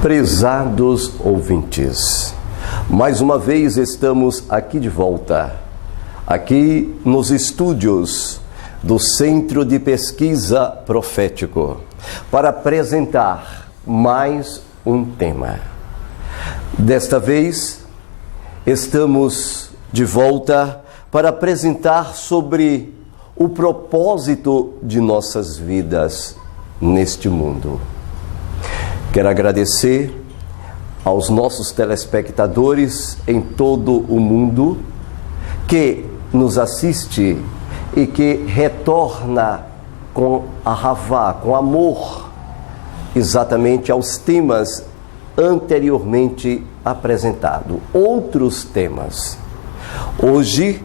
Prezados ouvintes, mais uma vez estamos aqui de volta, aqui nos estúdios do Centro de Pesquisa Profético, para apresentar mais um tema. Desta vez, estamos de volta para apresentar sobre o propósito de nossas vidas neste mundo. Quero agradecer aos nossos telespectadores em todo o mundo que nos assiste e que retorna com ahavá, com amor, exatamente aos temas anteriormente apresentados, outros temas. Hoje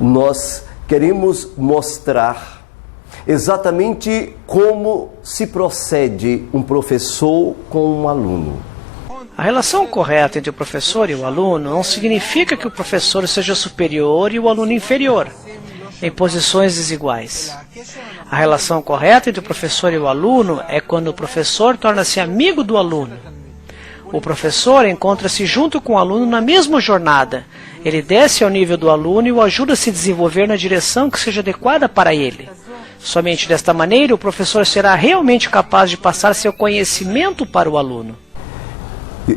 nós queremos mostrar exatamente como se procede um professor com um aluno. A relação correta entre o professor e o aluno não significa que o professor seja superior e o aluno inferior, em posições desiguais. A relação correta entre o professor e o aluno é quando o professor torna-se amigo do aluno. O professor encontra-se junto com o aluno na mesma jornada. Ele desce ao nível do aluno e o ajuda a se desenvolver na direção que seja adequada para ele. Somente desta maneira o professor será realmente capaz de passar seu conhecimento para o aluno.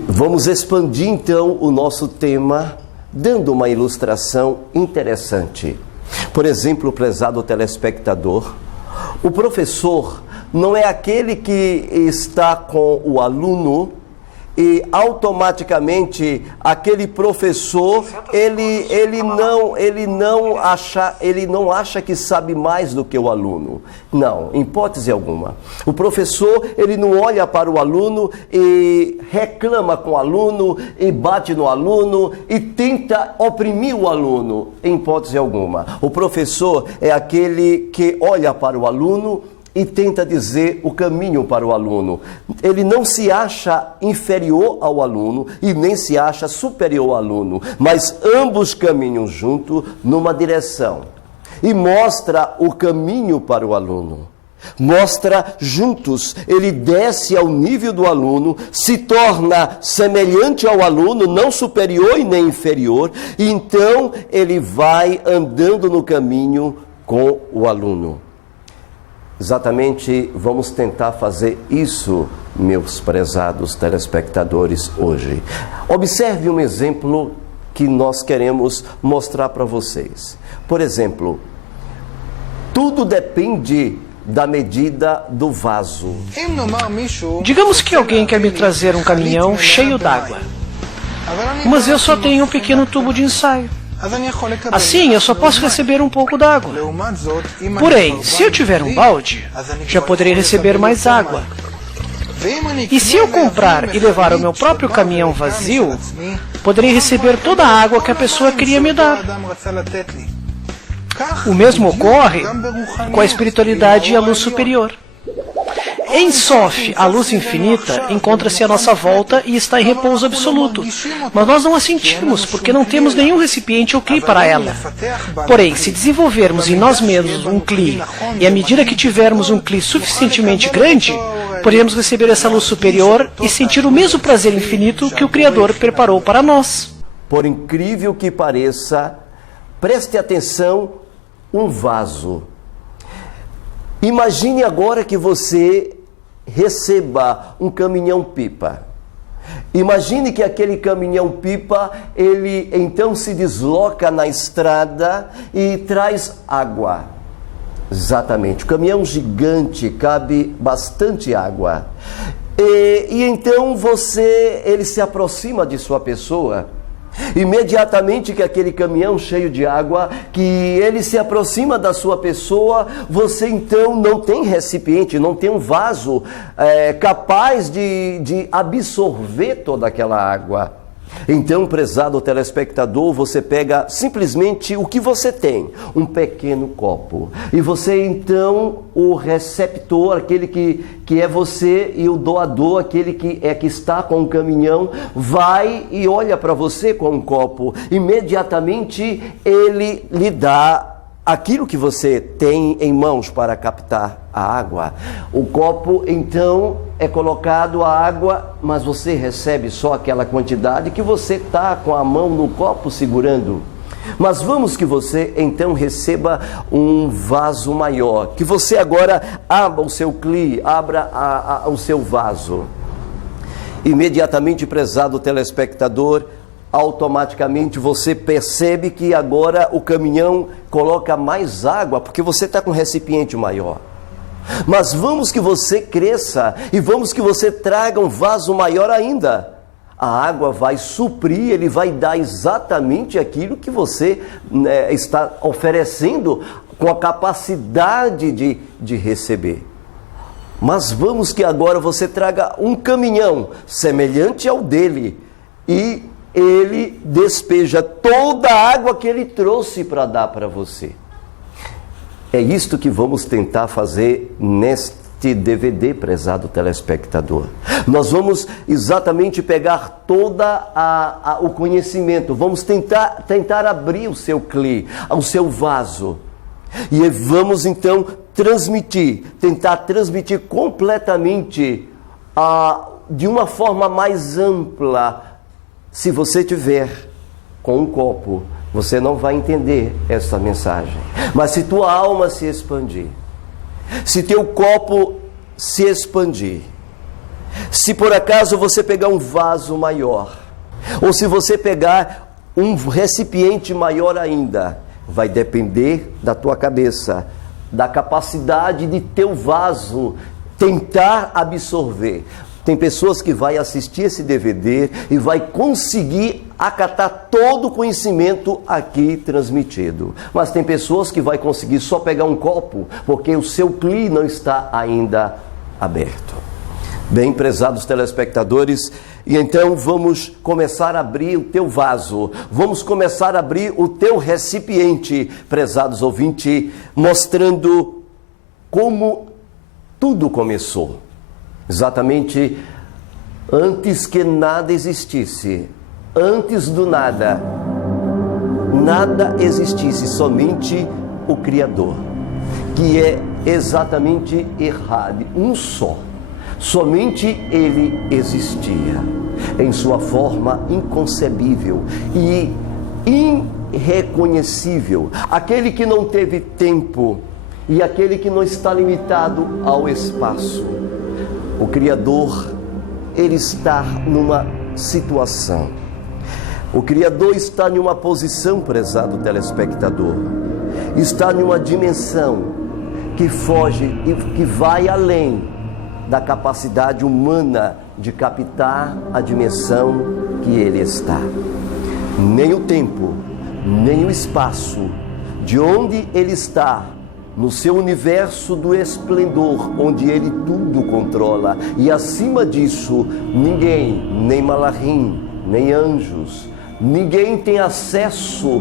Vamos expandir então o nosso tema, dando uma ilustração interessante. Por exemplo, prezado telespectador, o professor não é aquele que está com o aluno e automaticamente aquele professor ele não acha que sabe mais do que o aluno. Não, em hipótese alguma. O professor ele não olha para o aluno e reclama com o aluno e bate no aluno e tenta oprimir o aluno, em hipótese alguma. O professor é aquele que olha para o aluno e tenta dizer o caminho para o aluno. Ele não se acha inferior ao aluno e nem se acha superior ao aluno, mas ambos caminham juntos numa direção. E mostra o caminho para o aluno. Mostra juntos, ele desce ao nível do aluno, se torna semelhante ao aluno, não superior e nem inferior, e então ele vai andando no caminho com o aluno. Exatamente, vamos tentar fazer isso, meus prezados telespectadores, hoje. Observe um exemplo que nós queremos mostrar para vocês. Por exemplo, tudo depende da medida do vaso. Digamos que alguém quer me trazer um caminhão cheio d'água, mas eu só tenho um pequeno tubo de ensaio. Assim, eu só posso receber um pouco d'água. Porém, se eu tiver um balde, já poderei receber mais água. E se eu comprar e levar o meu próprio caminhão vazio, poderei receber toda a água que a pessoa queria me dar. O mesmo ocorre com a espiritualidade e a luz superior. Em Sof, a luz infinita encontra-se à nossa volta e está em repouso absoluto. Mas nós não a sentimos, porque não temos nenhum recipiente ou cli para ela. Porém, se desenvolvermos em nós mesmos um cli, e à medida que tivermos um cli suficientemente grande, poderemos receber essa luz superior e sentir o mesmo prazer infinito que o Criador preparou para nós. Por incrível que pareça, preste atenção, um vaso. Imagine agora que você receba um caminhão-pipa. Imagine que aquele caminhão-pipa, ele então se desloca na estrada e traz água. Exatamente, o caminhão gigante, cabe bastante água. E então ele se aproxima de sua pessoa. Imediatamente que aquele caminhão cheio de água, que ele se aproxima da sua pessoa, você então não tem recipiente, não tem um vaso capaz de absorver toda aquela água. Então, prezado telespectador, você pega simplesmente o que você tem, um pequeno copo. E você então, o receptor, aquele que é você, e o doador, aquele que está com o caminhão, vai e olha para você com um copo. Imediatamente ele lhe dá aquilo que você tem em mãos para captar a água. O copo, então, é colocado a água, mas você recebe só aquela quantidade que você está com a mão no copo segurando. Mas vamos que você, então, receba um vaso maior. Que você agora abra o seu cli, abra o seu vaso. Imediatamente, prezado telespectador, automaticamente você percebe que agora o caminhão coloca mais água, porque você está com um recipiente maior. Mas vamos que você cresça e vamos que você traga um vaso maior ainda. A água vai suprir, ele vai dar exatamente aquilo que você está oferecendo com a capacidade de receber. Mas vamos que agora você traga um caminhão semelhante ao dele e ele despeja toda a água que ele trouxe para dar para você. É isto que vamos tentar fazer neste DVD, prezado telespectador. Nós vamos exatamente pegar toda o conhecimento, vamos tentar abrir o seu cli, o seu vaso. E vamos então tentar transmitir completamente, de uma forma mais ampla. Se você tiver com um copo, você não vai entender essa mensagem. Mas se tua alma se expandir, se teu copo se expandir, se por acaso você pegar um vaso maior, ou se você pegar um recipiente maior ainda, vai depender da tua cabeça, da capacidade de teu vaso tentar absorver. Tem pessoas que vai assistir esse DVD e vai conseguir acatar todo o conhecimento aqui transmitido. Mas tem pessoas que vai conseguir só pegar um copo, porque o seu cli não está ainda aberto. Bem, prezados telespectadores, e então vamos começar a abrir o teu vaso, vamos começar a abrir o teu recipiente, prezados ouvintes, mostrando como tudo começou. Exatamente antes que nada existisse, antes do nada, nada existisse, somente o Criador, que é exatamente errado, um só. Somente Ele existia, em sua forma inconcebível e irreconhecível, aquele que não teve tempo e aquele que não está limitado ao espaço. O Criador, Ele está numa situação. O Criador está em uma posição, prezado telespectador. Está em uma dimensão que foge e que vai além da capacidade humana de captar a dimensão que Ele está. Nem o tempo, nem o espaço, de onde Ele está, no seu universo do esplendor, onde Ele tudo controla. E acima disso, ninguém, nem malachim, nem anjos, ninguém tem acesso.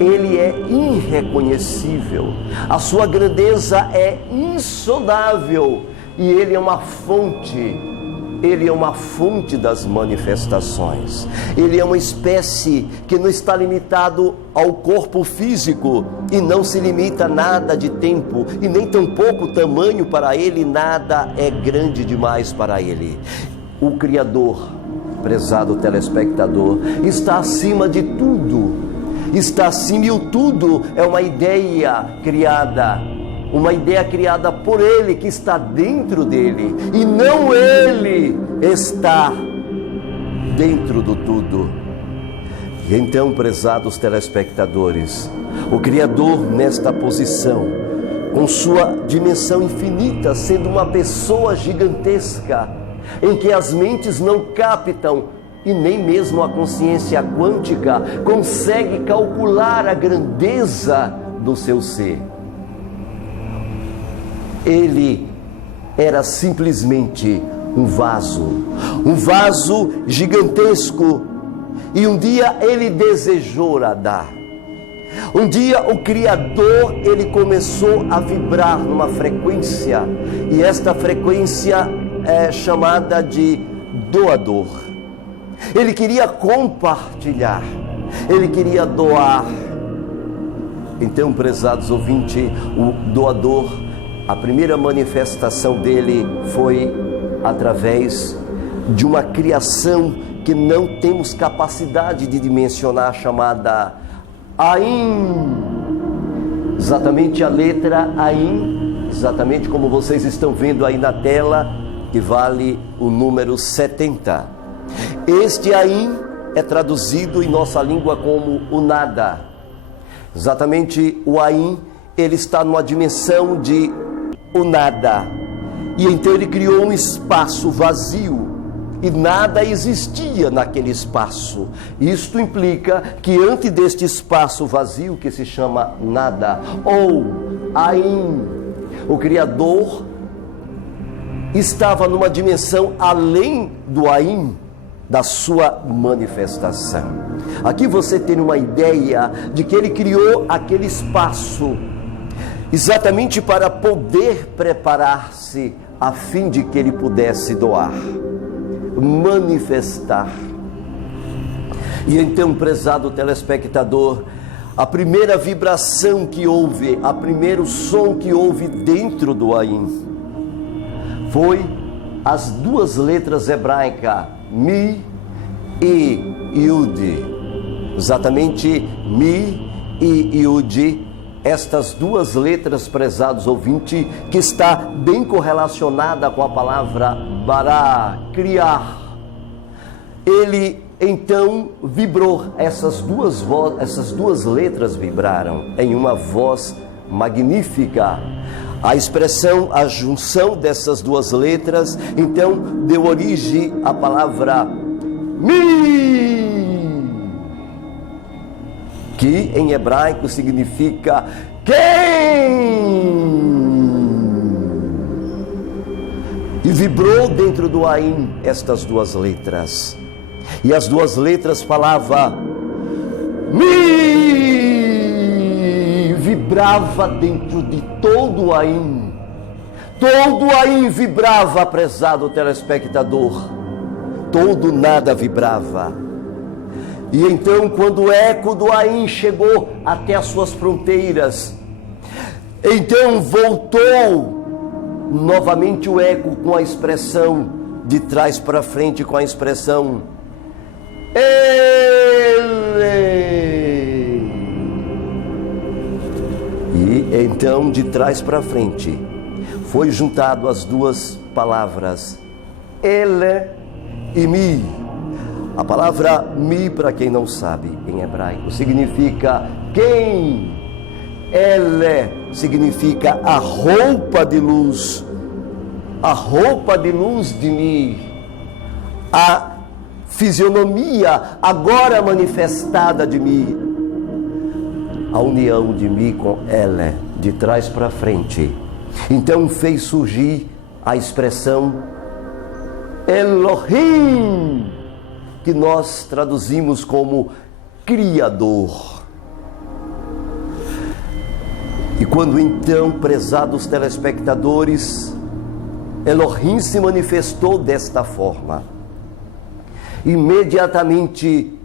Ele é irreconhecível. A sua grandeza é insondável. E Ele é uma fonte. Ele é uma fonte das manifestações. Ele é uma espécie que não está limitado ao corpo físico e não se limita a nada de tempo e nem tampouco tamanho para Ele, nada é grande demais para Ele. O Criador, prezado telespectador, está acima de tudo. Está acima, e o tudo é uma ideia criada por Ele, que está dentro dele, e não Ele está dentro do tudo. E então, prezados telespectadores, o Criador nesta posição, com sua dimensão infinita, sendo uma pessoa gigantesca, em que as mentes não captam e nem mesmo a consciência quântica consegue calcular a grandeza do seu ser. Ele era simplesmente um vaso gigantesco, e um dia ele desejou dar. Um dia o Criador, ele começou a vibrar numa frequência, e esta frequência é chamada de doador. Ele queria compartilhar, ele queria doar. Então, prezados ouvintes, o doador, a primeira manifestação dele foi através de uma criação que não temos capacidade de dimensionar, chamada Ain. Exatamente a letra Ain, exatamente como vocês estão vendo aí na tela, que vale o número 70. Este Ain é traduzido em nossa língua como o nada. Exatamente, o Ain, ele está numa dimensão de o nada. E então ele criou um espaço vazio, e nada existia naquele espaço. Isto implica que antes deste espaço vazio, que se chama nada, ou Ain, o Criador estava numa dimensão além do Ain, da sua manifestação. Aqui você tem uma ideia de que ele criou aquele espaço exatamente para poder preparar-se a fim de que ele pudesse doar, manifestar. E então, prezado telespectador, a primeira vibração que houve, o primeiro som que houve dentro do Ain foi as duas letras hebraicas Mi e Yud. Exatamente, Mi e Yud, estas duas letras, prezados ouvintes, que está bem correlacionada com a palavra Bará, criar. Ele então vibrou, essas duas letras vibraram em uma voz magnífica. A expressão, a junção dessas duas letras, então deu origem à palavra Mi, que em hebraico significa quem. E vibrou dentro do Ain estas duas letras. E as duas letras falavam Mi, vibrava dentro de todo o Ain. Todo o Ain vibrava, prezado telespectador. Todo nada vibrava. E então, quando o eco do Ain chegou até as suas fronteiras, então voltou novamente o eco com a expressão de trás para frente, com a expressão Ele. E então, de trás para frente, foi juntado as duas palavras Ele e Mi. A palavra Mi, para quem não sabe, em hebraico, significa quem. Ele significa a roupa de luz. A roupa de luz de Mi. A fisionomia agora manifestada de Mi. A união de Mi com Ele, de trás para frente. Então fez surgir a expressão Elohim, que nós traduzimos como Criador. E quando então, prezados telespectadores, Elohim se manifestou desta forma, imediatamente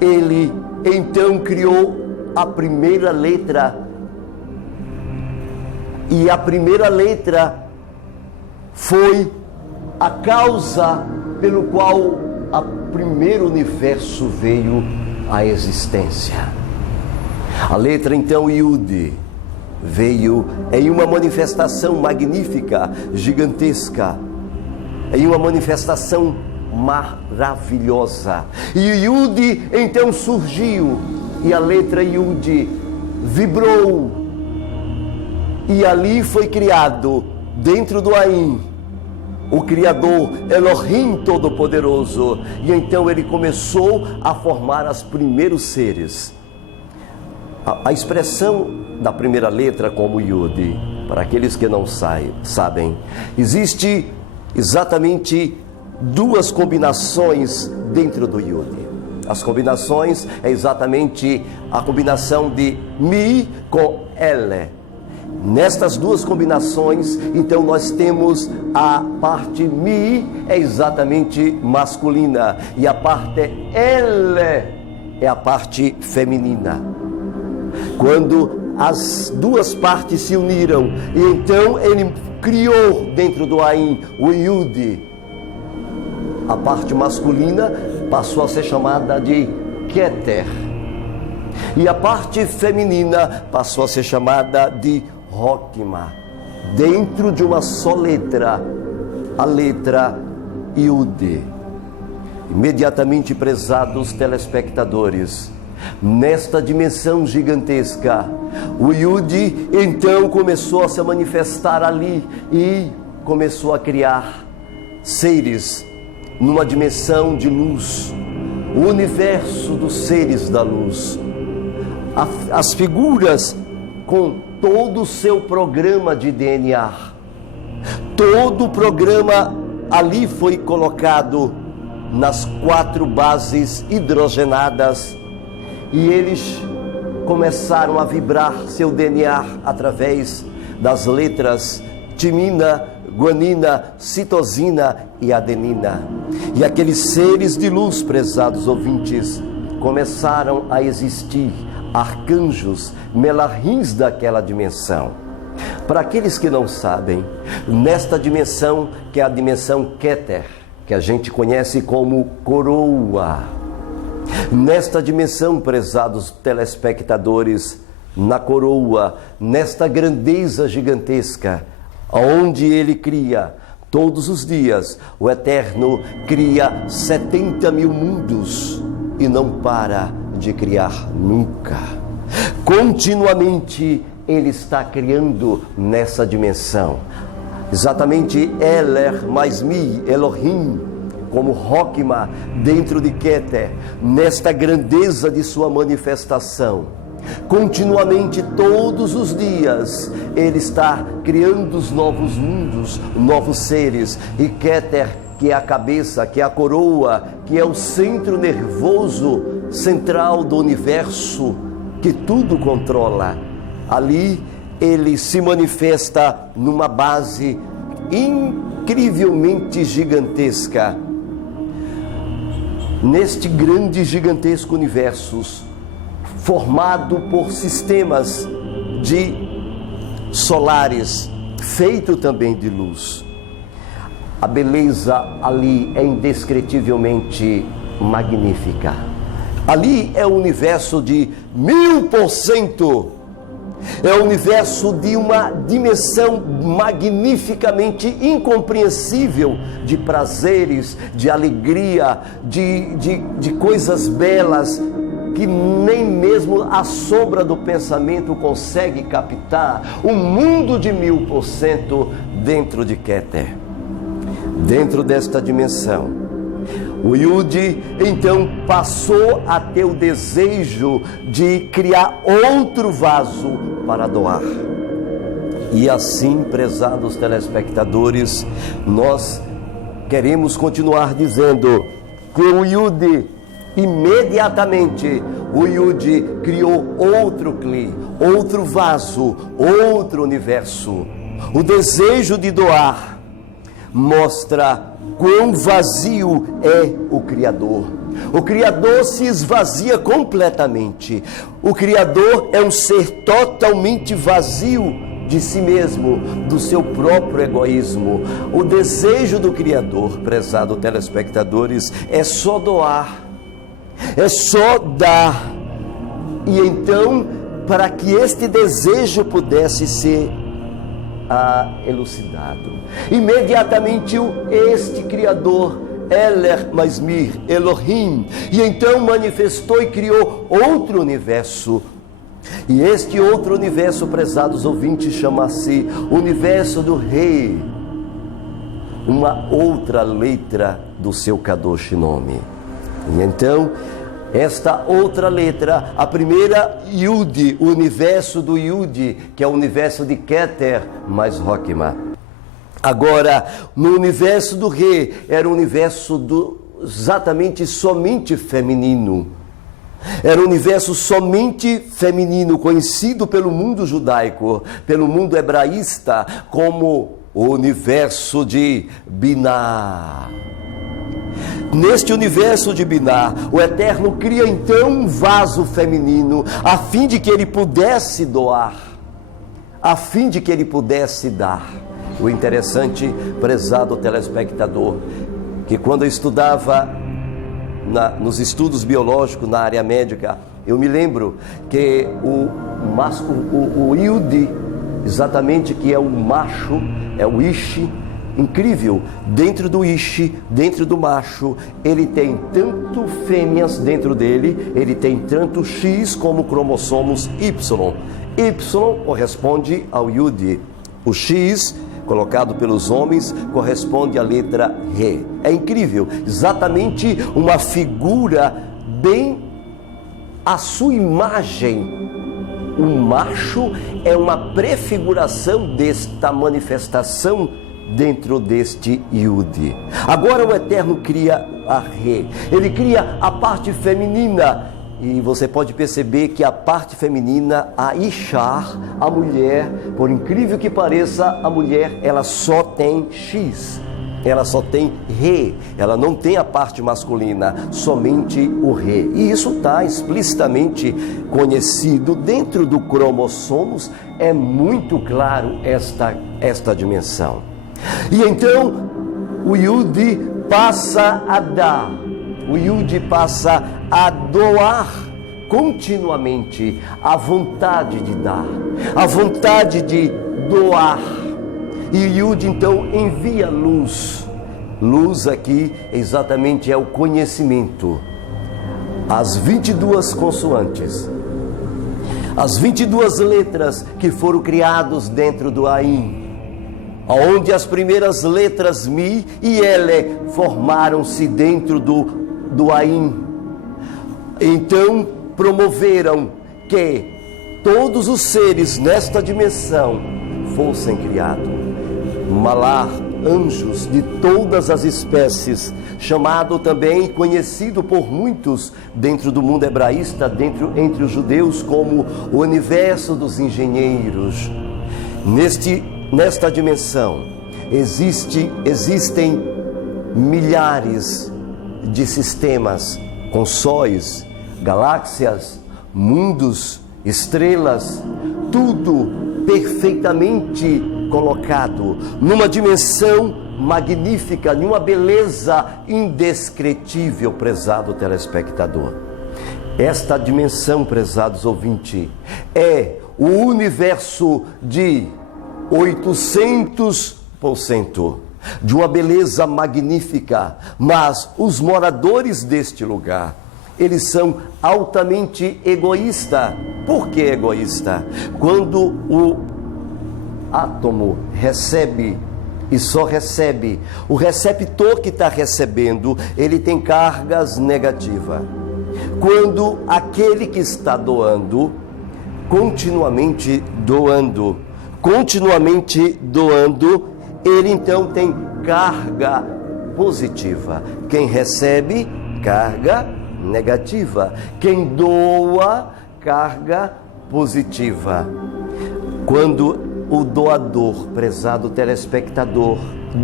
ele então criou a primeira letra, e a primeira letra foi a causa pelo qual o primeiro universo veio à existência. A letra então Yud veio em uma manifestação magnífica, gigantesca, em uma manifestação maravilhosa. E Yud então surgiu, e a letra Yud vibrou, e ali foi criado, dentro do Ain, o Criador, Elohim Todo-Poderoso. E então ele começou a formar os primeiros seres. A expressão da primeira letra como Yud, para aqueles que não sabem, existe exatamente duas combinações dentro do Yud. As combinações é exatamente a combinação de Mi com Ele. Nestas duas combinações, então nós temos a parte Mi, é exatamente masculina, e a parte Ele é a parte feminina. Quando as duas partes se uniram, e então ele criou dentro do Ain o Yud, a parte masculina passou a ser chamada de Keter, e a parte feminina passou a ser chamada de Hokma, dentro de uma só letra, a letra Yud. Imediatamente, prezados telespectadores, nesta dimensão gigantesca, o Yud então começou a se manifestar ali e começou a criar seres numa dimensão de luz, o universo dos seres da luz, as figuras com todo o seu programa de DNA. Todo o programa ali foi colocado nas 4 bases hidrogenadas, e eles começaram a vibrar seu DNA através das letras timina, guanina, citosina e adenina. E aqueles seres de luz, prezados ouvintes, começaram a existir, arcanjos, melahins daquela dimensão. Para aqueles que não sabem, nesta dimensão, que é a dimensão Keter, que a gente conhece como coroa, nesta dimensão, prezados telespectadores, na coroa, nesta grandeza gigantesca, onde ele cria todos os dias, o Eterno cria 70 mil mundos e não para de criar nunca. Continuamente ele está criando nessa dimensão. Exatamente Eler mais Mi, Elohim, como Hokma dentro de Keter, nesta grandeza de sua manifestação. Continuamente, todos os dias, ele está criando os novos mundos, novos seres. E Keter, que é a cabeça, que é a coroa, que é o centro nervoso central do universo, que tudo controla. Ali ele se manifesta numa base incrivelmente gigantesca. Neste grande e gigantesco universo, formado por sistemas de solares, feito também de luz. A beleza ali é indescritivelmente magnífica. Ali é o universo de 1000%. É o universo de uma dimensão magnificamente incompreensível de prazeres, de alegria, de coisas belas, que nem mesmo a sombra do pensamento consegue captar. Um mundo de 1000% dentro de Keter. Dentro desta dimensão, o Yud então passou a ter o desejo de criar outro vaso para doar. E assim, prezados telespectadores, nós queremos continuar dizendo que o Yud, imediatamente, o Yud criou outro Kli, outro vaso, outro universo. O desejo de doar mostra quão vazio é o Criador. O Criador se esvazia completamente. O Criador é um ser totalmente vazio de si mesmo, do seu próprio egoísmo. O desejo do Criador, prezado telespectadores, é só doar, é só dar. E então, para que este desejo pudesse ser elucidado, imediatamente este Criador Eler Masmir, Elohim, e então manifestou e criou outro universo. E este outro universo, prezados ouvintes, chama-se universo do Rei, uma outra letra do seu Kadosh nome. E então, esta outra letra, a primeira Yud, o universo do Yud, que é o universo de Keter mais Rokhma. Agora, no universo do Rei, era o universo exatamente somente feminino. Era um universo somente feminino, conhecido pelo mundo judaico, pelo mundo hebraísta, como o universo de Binah. Neste universo de Binah, o Eterno cria então um vaso feminino, a fim de que ele pudesse doar, a fim de que ele pudesse dar. O interessante, prezado telespectador, que quando eu estudava nos estudos biológicos na área médica, eu me lembro que o Yud, exatamente, que é o macho, é o Ishi, incrível, dentro do Ishi, dentro do macho, ele tem tanto fêmeas dentro dele, ele tem tanto X como cromossomos Y. Y corresponde ao Yud, o X colocado pelos homens corresponde à letra Re. É incrível, exatamente uma figura bem à sua imagem. O macho é uma prefiguração desta manifestação dentro deste Yud. Agora o Eterno cria a Re, ele cria a parte feminina. E você pode perceber que a parte feminina, a Ishar, a mulher, por incrível que pareça, a mulher, ela só tem X, ela só tem Re, ela não tem a parte masculina, somente o Re. E isso está explicitamente conhecido dentro do cromossomos, é muito claro esta dimensão. E então, o Yud passa a dar, o Yud passa a doar continuamente, a vontade de dar, a vontade de doar. E Yud então envia luz. Luz aqui exatamente é o conhecimento. As 22 consoantes, as 22 letras que foram criadas dentro do Ain, onde as primeiras letras Mi e Ele formaram-se dentro do Ain. Então promoveram que todos os seres nesta dimensão fossem criados. Malar, anjos de todas as espécies, chamado também, conhecido por muitos dentro do mundo hebraísta, entre os judeus, como o universo dos engenheiros. Nesta dimensão existem milhares de sistemas com sóis, galáxias, mundos, estrelas, tudo perfeitamente colocado numa dimensão magnífica, numa beleza indescritível, prezado telespectador. Esta dimensão, prezados ouvintes, é o universo de 800%, de uma beleza magnífica, mas os moradores deste lugar, eles são altamente egoístas. Por que egoísta? Quando o átomo recebe e só recebe, o receptor que está recebendo, ele tem cargas negativas. Quando aquele que está doando, continuamente doando, ele então tem carga positiva. Quem recebe, carga negativa. Quem doa, carga positiva. Quando o doador, prezado telespectador,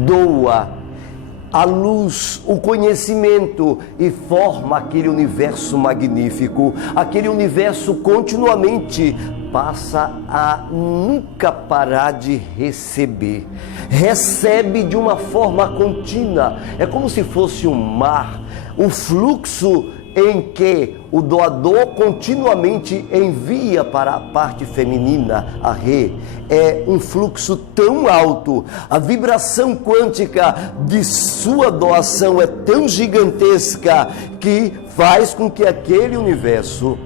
doa a luz, o conhecimento e forma aquele universo magnífico, aquele universo continuamente passa a nunca parar de receber. Recebe de uma forma contínua. É como se fosse um mar. O fluxo em que o doador continuamente envia para a parte feminina, a Re, é um fluxo tão alto, a vibração quântica de sua doação é tão gigantesca que faz com que aquele universo,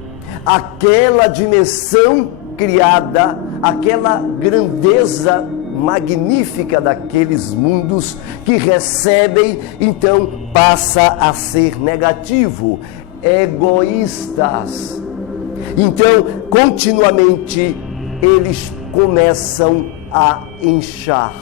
aquela dimensão criada, aquela grandeza magnífica daqueles mundos que recebem, então passa a ser negativo, egoístas. Então, continuamente eles começam a inchar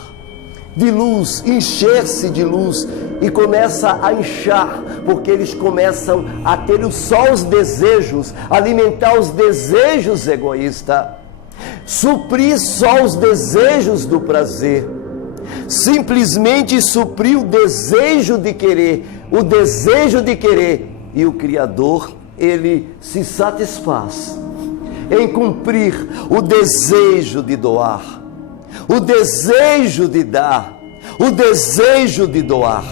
de luz, encher-se de luz, e começa a inchar, porque eles começam a ter só os desejos, alimentar os desejos egoístas, suprir só os desejos do prazer, simplesmente suprir o desejo de querer, e o Criador, ele se satisfaz em cumprir o desejo de doar, o desejo de dar, o desejo de doar.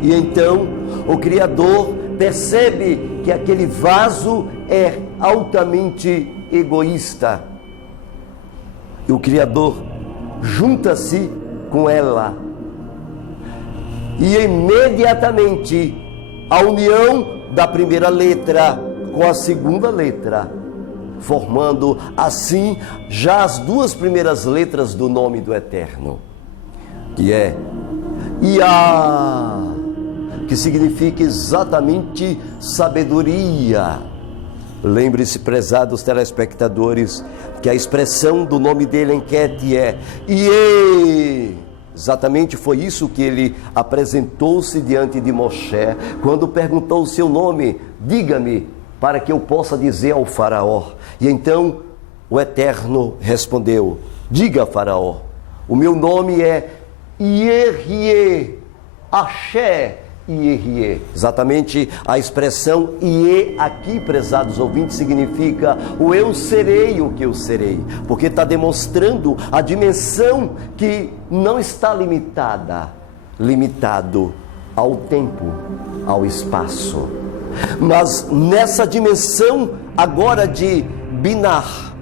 E então o Criador percebe que aquele vaso é altamente egoísta, e o Criador junta-se com ela, e imediatamente a união da primeira letra com a segunda letra, formando assim já as duas primeiras letras do nome do Eterno, que é Iá, que significa exatamente sabedoria. Lembre-se, prezados telespectadores, que a expressão do nome dele em Ket é Iê. Exatamente foi isso que ele apresentou-se diante de Moshe, quando perguntou o seu nome: diga-me, para que eu possa dizer ao faraó. E então o Eterno respondeu: diga, faraó, o meu nome é Yehie, Axé Yehie. Exatamente a expressão Ie aqui, prezados ouvintes, significa o eu serei o que eu serei, porque está demonstrando a dimensão que não está limitado ao tempo, ao espaço, mas nessa dimensão agora de Binar,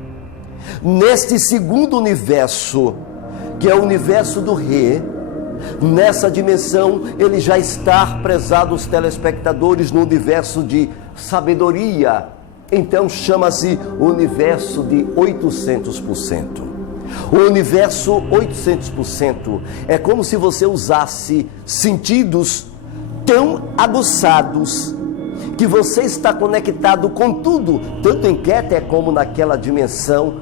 neste segundo universo, que é o universo do Re, nessa dimensão ele já está, prezados telespectadores, no universo de sabedoria. Então chama-se o universo de 800%. O universo 800% é como se você usasse sentidos tão aguçados que você está conectado com tudo, tanto em Keter como naquela dimensão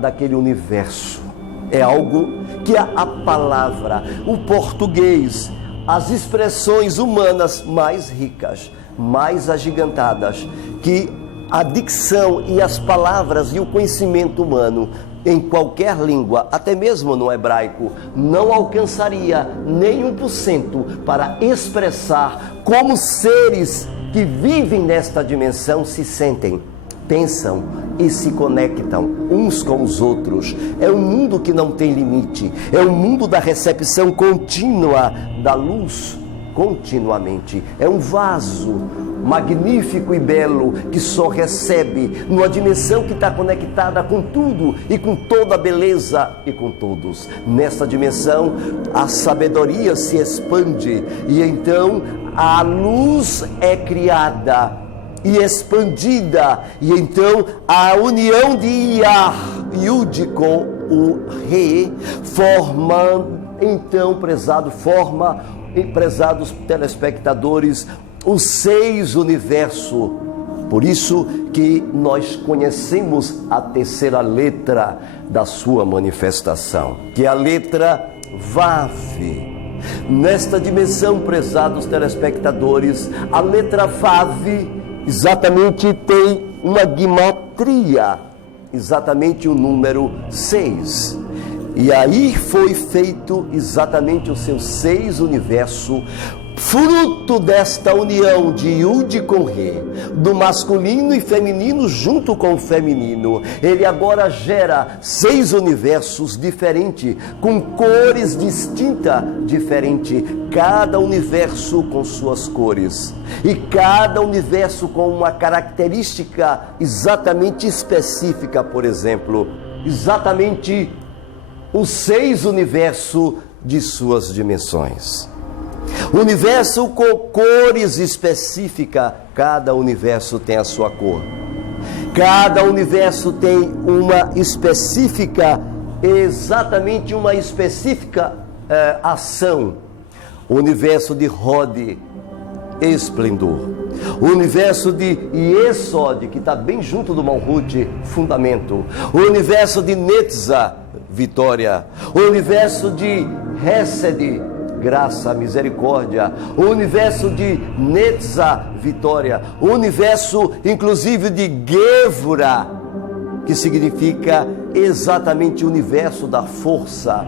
daquele universo. É algo que a palavra, o português, as expressões humanas mais ricas, mais agigantadas, que a dicção e as palavras e o conhecimento humano em qualquer língua, até mesmo no hebraico, não alcançaria nem 1% para expressar como seres que vivem nesta dimensão se sentem, pensam e se conectam uns com os outros. É um mundo que não tem limite, é um mundo da recepção contínua da luz, continuamente. É um vaso magnífico e belo que só recebe numa dimensão que está conectada com tudo e com toda a beleza e com todos. Nessa dimensão a sabedoria se expande e então a luz é criada e expandida, e então a união de Iar, Yud com o Re, forma, então, prezados telespectadores, os 6 universos. Por isso que nós conhecemos a terceira letra da sua manifestação, que é a letra Vav. Nesta dimensão, prezados telespectadores, a letra Vav exatamente tem uma guimatria, exatamente o número 6. E aí foi feito exatamente os seus 6 universos, fruto desta união de Yud com Re, do masculino e feminino junto com o feminino. Ele agora gera 6 universos diferentes, com cores distintas, diferentes, cada universo com suas cores. E cada universo com uma característica exatamente específica, por exemplo, exatamente os 6 universos de suas dimensões. Universo com cores específicas, cada universo tem a sua cor. Cada universo tem uma específica, exatamente uma específica ação. O universo de Hod, esplendor. O universo de Yesod, que está bem junto do Malhut, fundamento. O universo de Netzah, vitória. O universo de Hesed, graça, misericórdia. O universo de Netzah, vitória. O universo, inclusive, de Gevurah, que significa exatamente o universo da força.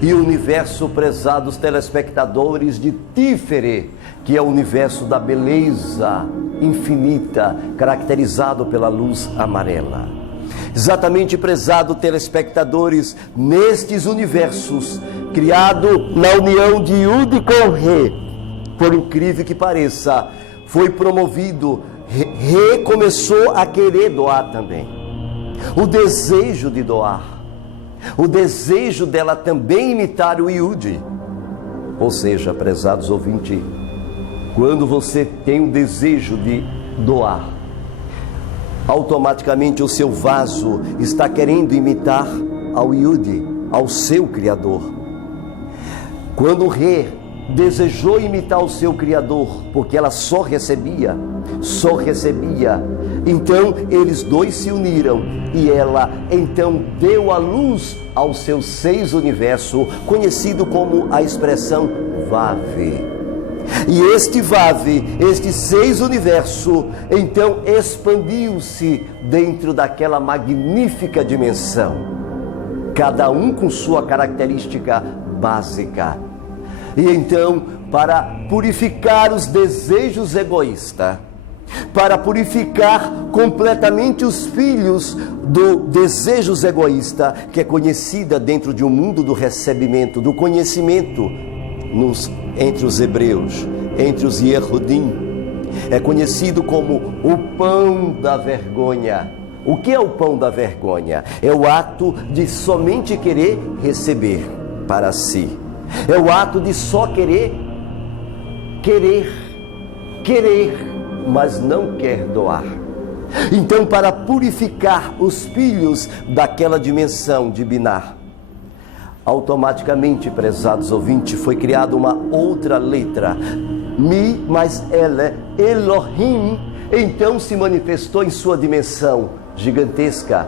E o universo, prezados telespectadores, de Tiferet, que é o universo da beleza infinita, caracterizado pela luz amarela. Exatamente, prezado telespectadores, nestes universos, criado na união de Yud com Re, por incrível que pareça, foi promovido, Re começou a querer doar também. O desejo de doar, o desejo dela também imitar o Yud. Ou seja, prezados ouvintes, quando você tem o desejo de doar, automaticamente o seu vaso está querendo imitar ao Yud, ao seu Criador. Quando o Re desejou imitar o seu Criador, porque ela só recebia, então eles dois se uniram e ela então deu a luz aos seus 6 universos, conhecido como a expressão Vave. E este Vave, estes 6 universos, então expandiu-se dentro daquela magnífica dimensão, cada um com sua característica básica. E então, para purificar os desejos egoístas, para purificar completamente os filhos do desejos egoísta, que é conhecida dentro de um mundo do recebimento, do conhecimento, entre os hebreus, entre os Yehudim, é conhecido como o pão da vergonha. O que é o pão da vergonha? É o ato de somente querer receber para si. É o ato de só querer, mas não quer doar. Então, para purificar os filhos daquela dimensão de Binar, automaticamente, prezados ouvintes, foi criada uma outra letra, Mi mais Ele, Elohim, então se manifestou em sua dimensão gigantesca,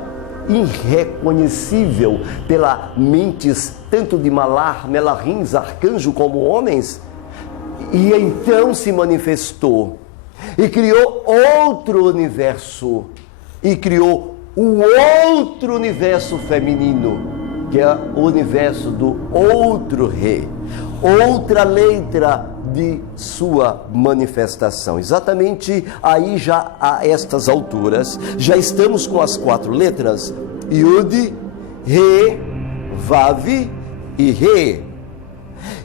irreconhecível pela mentes tanto de Malar, Melahins, arcanjo como homens, e então se manifestou e criou outro universo, e criou um outro universo feminino, que é o universo do outro Rei, outra letra de sua manifestação. Exatamente aí, já a estas alturas, já estamos com as 4 letras, Yud, Re, Vav e Re.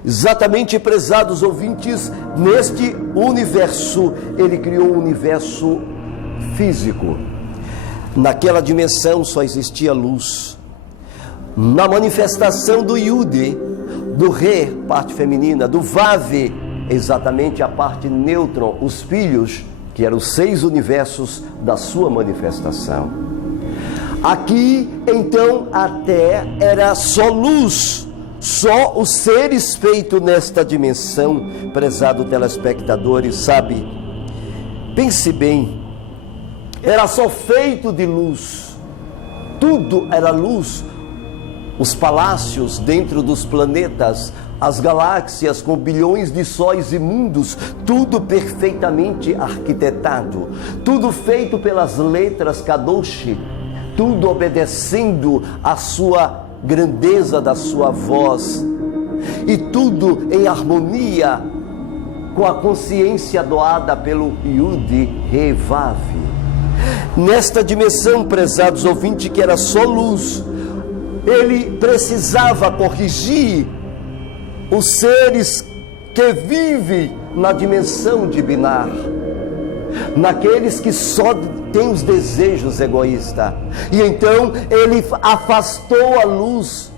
Exatamente, prezados ouvintes, neste universo, ele criou um universo físico. Naquela dimensão só existia luz. Na manifestação do Yud, do Re, parte feminina, do Vav, exatamente a parte nêutron, os filhos, que eram os 6 universos da sua manifestação. Aqui, então, até era só luz, só os seres feitos nesta dimensão, prezado telespectadores, sabe? Pense bem, era só feito de luz, tudo era luz. Os palácios dentro dos planetas, as galáxias com bilhões de sóis e mundos, tudo perfeitamente arquitetado, tudo feito pelas letras Kadosh, tudo obedecendo a sua grandeza da sua voz, e tudo em harmonia com a consciência doada pelo Yud He Vav. Nesta dimensão, prezados ouvintes, que era só luz, ele precisava corrigir os seres que vivem na dimensão de Binar, naqueles que só têm os desejos egoístas. E então ele afastou a luz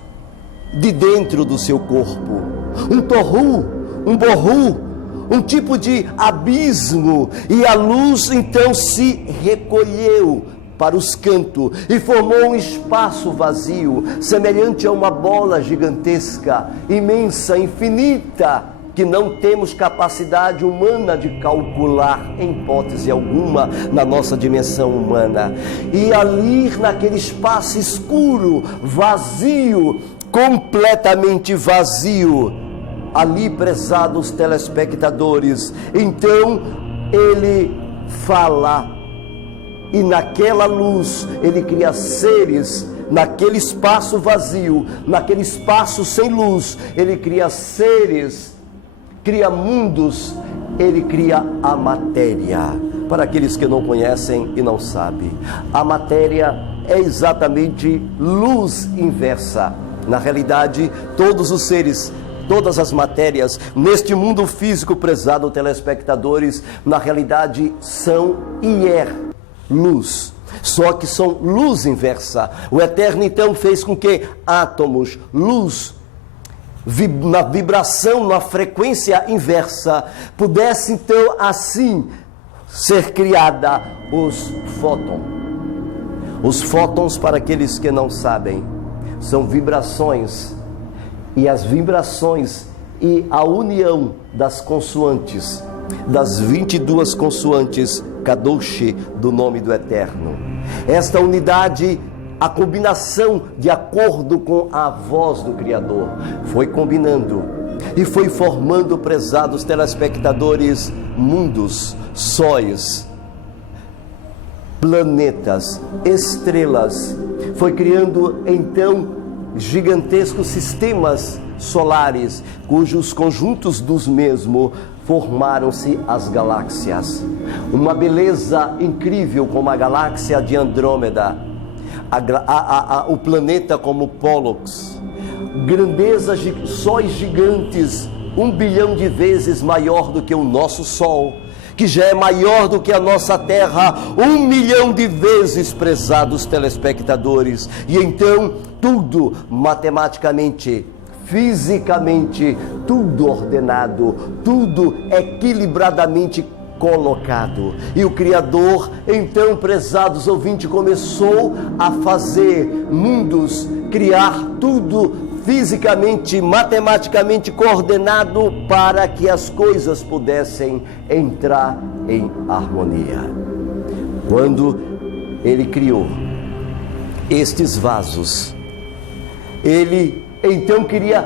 de dentro do seu corpo, um torru, um borru, um tipo de abismo, e a luz então se recolheu para os cantos e formou um espaço vazio, semelhante a uma bola gigantesca, imensa, infinita, que não temos capacidade humana de calcular em hipótese alguma na nossa dimensão humana. E ali, naquele espaço escuro, vazio, completamente vazio, ali, prezados telespectadores, então ele fala, e naquela luz ele cria seres, naquele espaço vazio, naquele espaço sem luz, ele cria seres, cria mundos, ele cria a matéria. Para aqueles que não conhecem e não sabem, a matéria é exatamente luz inversa. Na realidade, todos os seres, todas as matérias neste mundo físico, prezado telespectadores, na realidade são luz, só que são luz inversa. O Eterno então fez com que átomos, luz, na vibração, na frequência inversa, pudesse então assim ser criada os fótons. Os fótons, para aqueles que não sabem, são vibrações, e as vibrações e a união das consoantes, das 22 consoantes Kadosh do nome do Eterno. Esta unidade, a combinação de acordo com a voz do Criador, foi combinando e foi formando, prezados telespectadores, mundos, sóis, planetas, estrelas. Foi criando então gigantescos sistemas solares, cujos conjuntos dos mesmos formaram-se as galáxias. Uma beleza incrível como a galáxia de Andrômeda, o planeta como Pollux, grandeza, sóis gigantes, 1 bilhão de vezes maior do que o nosso Sol, que já é maior do que a nossa Terra, 1 milhão de vezes, prezados telespectadores. E então tudo matematicamente, fisicamente, tudo ordenado, tudo equilibradamente colocado. E o Criador, então, prezados ouvintes, começou a fazer mundos, criar tudo fisicamente, matematicamente coordenado para que as coisas pudessem entrar em harmonia. Quando ele criou estes vasos, ele então queria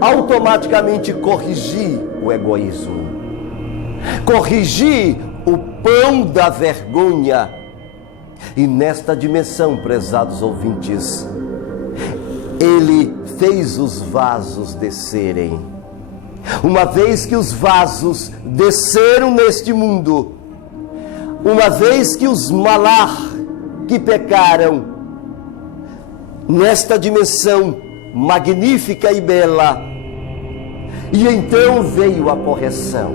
automaticamente corrigir o egoísmo, corrigir o pão da vergonha. E nesta dimensão, prezados ouvintes, ele fez os vasos descerem. Uma vez que os vasos desceram neste mundo, uma vez que os malar que pecaram nesta dimensão magnífica e bela, e então veio a correção,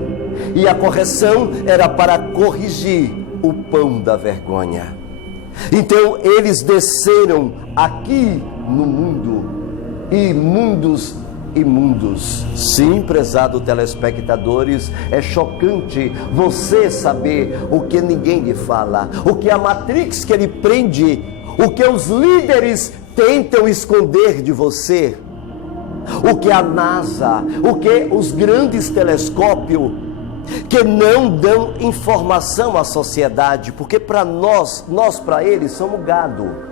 e a correção era para corrigir o pão da vergonha. Então eles desceram aqui no mundo, e mundos e mundos. Sim, prezado telespectadores, é chocante você saber o que ninguém lhe fala, o que a Matrix que ele prende, o que os líderes tentam esconder de você, o que a NASA, o que os grandes telescópios que não dão informação à sociedade, porque para nós para eles somos gado.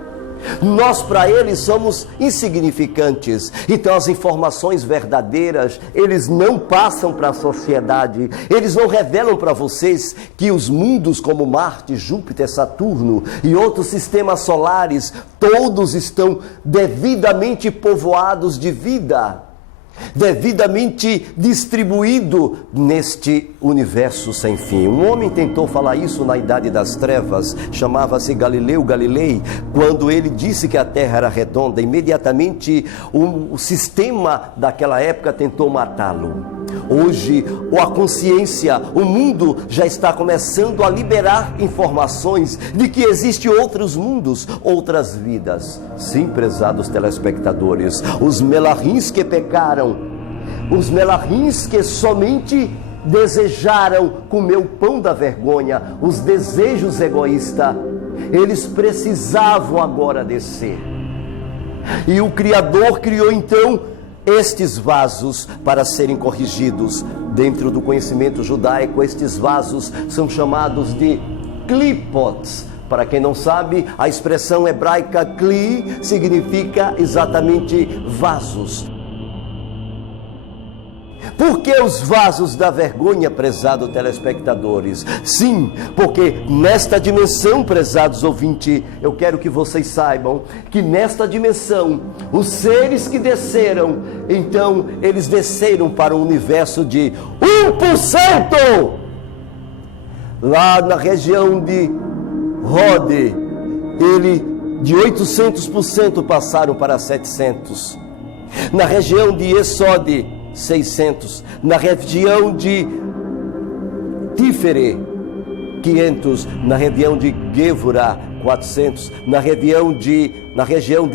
Nós para eles somos insignificantes. Então as informações verdadeiras, eles não passam para a sociedade. Eles não revelam para vocês que os mundos como Marte, Júpiter, Saturno e outros sistemas solares, todos estão devidamente povoados de vida, devidamente distribuído neste universo sem fim. Um homem tentou falar isso na Idade das Trevas, chamava-se Galileu Galilei. Quando ele disse que a Terra era redonda, imediatamente o sistema daquela época tentou matá-lo. Hoje, a consciência, o mundo já está começando a liberar informações de que existem outros mundos, outras vidas. Sim, prezados telespectadores, os melarrins que pecaram, os melarrins que somente desejaram comer o pão da vergonha, os desejos egoístas, eles precisavam agora descer. E o Criador criou então estes vasos para serem corrigidos. Dentro do conhecimento judaico, estes vasos são chamados de klipots. Para quem não sabe, a expressão hebraica kli significa exatamente vasos. Por que os vasos da vergonha, prezados telespectadores? Sim, porque nesta dimensão, prezados ouvintes, eu quero que vocês saibam que nesta dimensão, os seres que desceram, então eles desceram para um universo de 1%. Lá na região de Rode, de 800% passaram para 700. Na região de Esode, 600, na região de Tifere, 500, na região de Gevurah, 400, na região de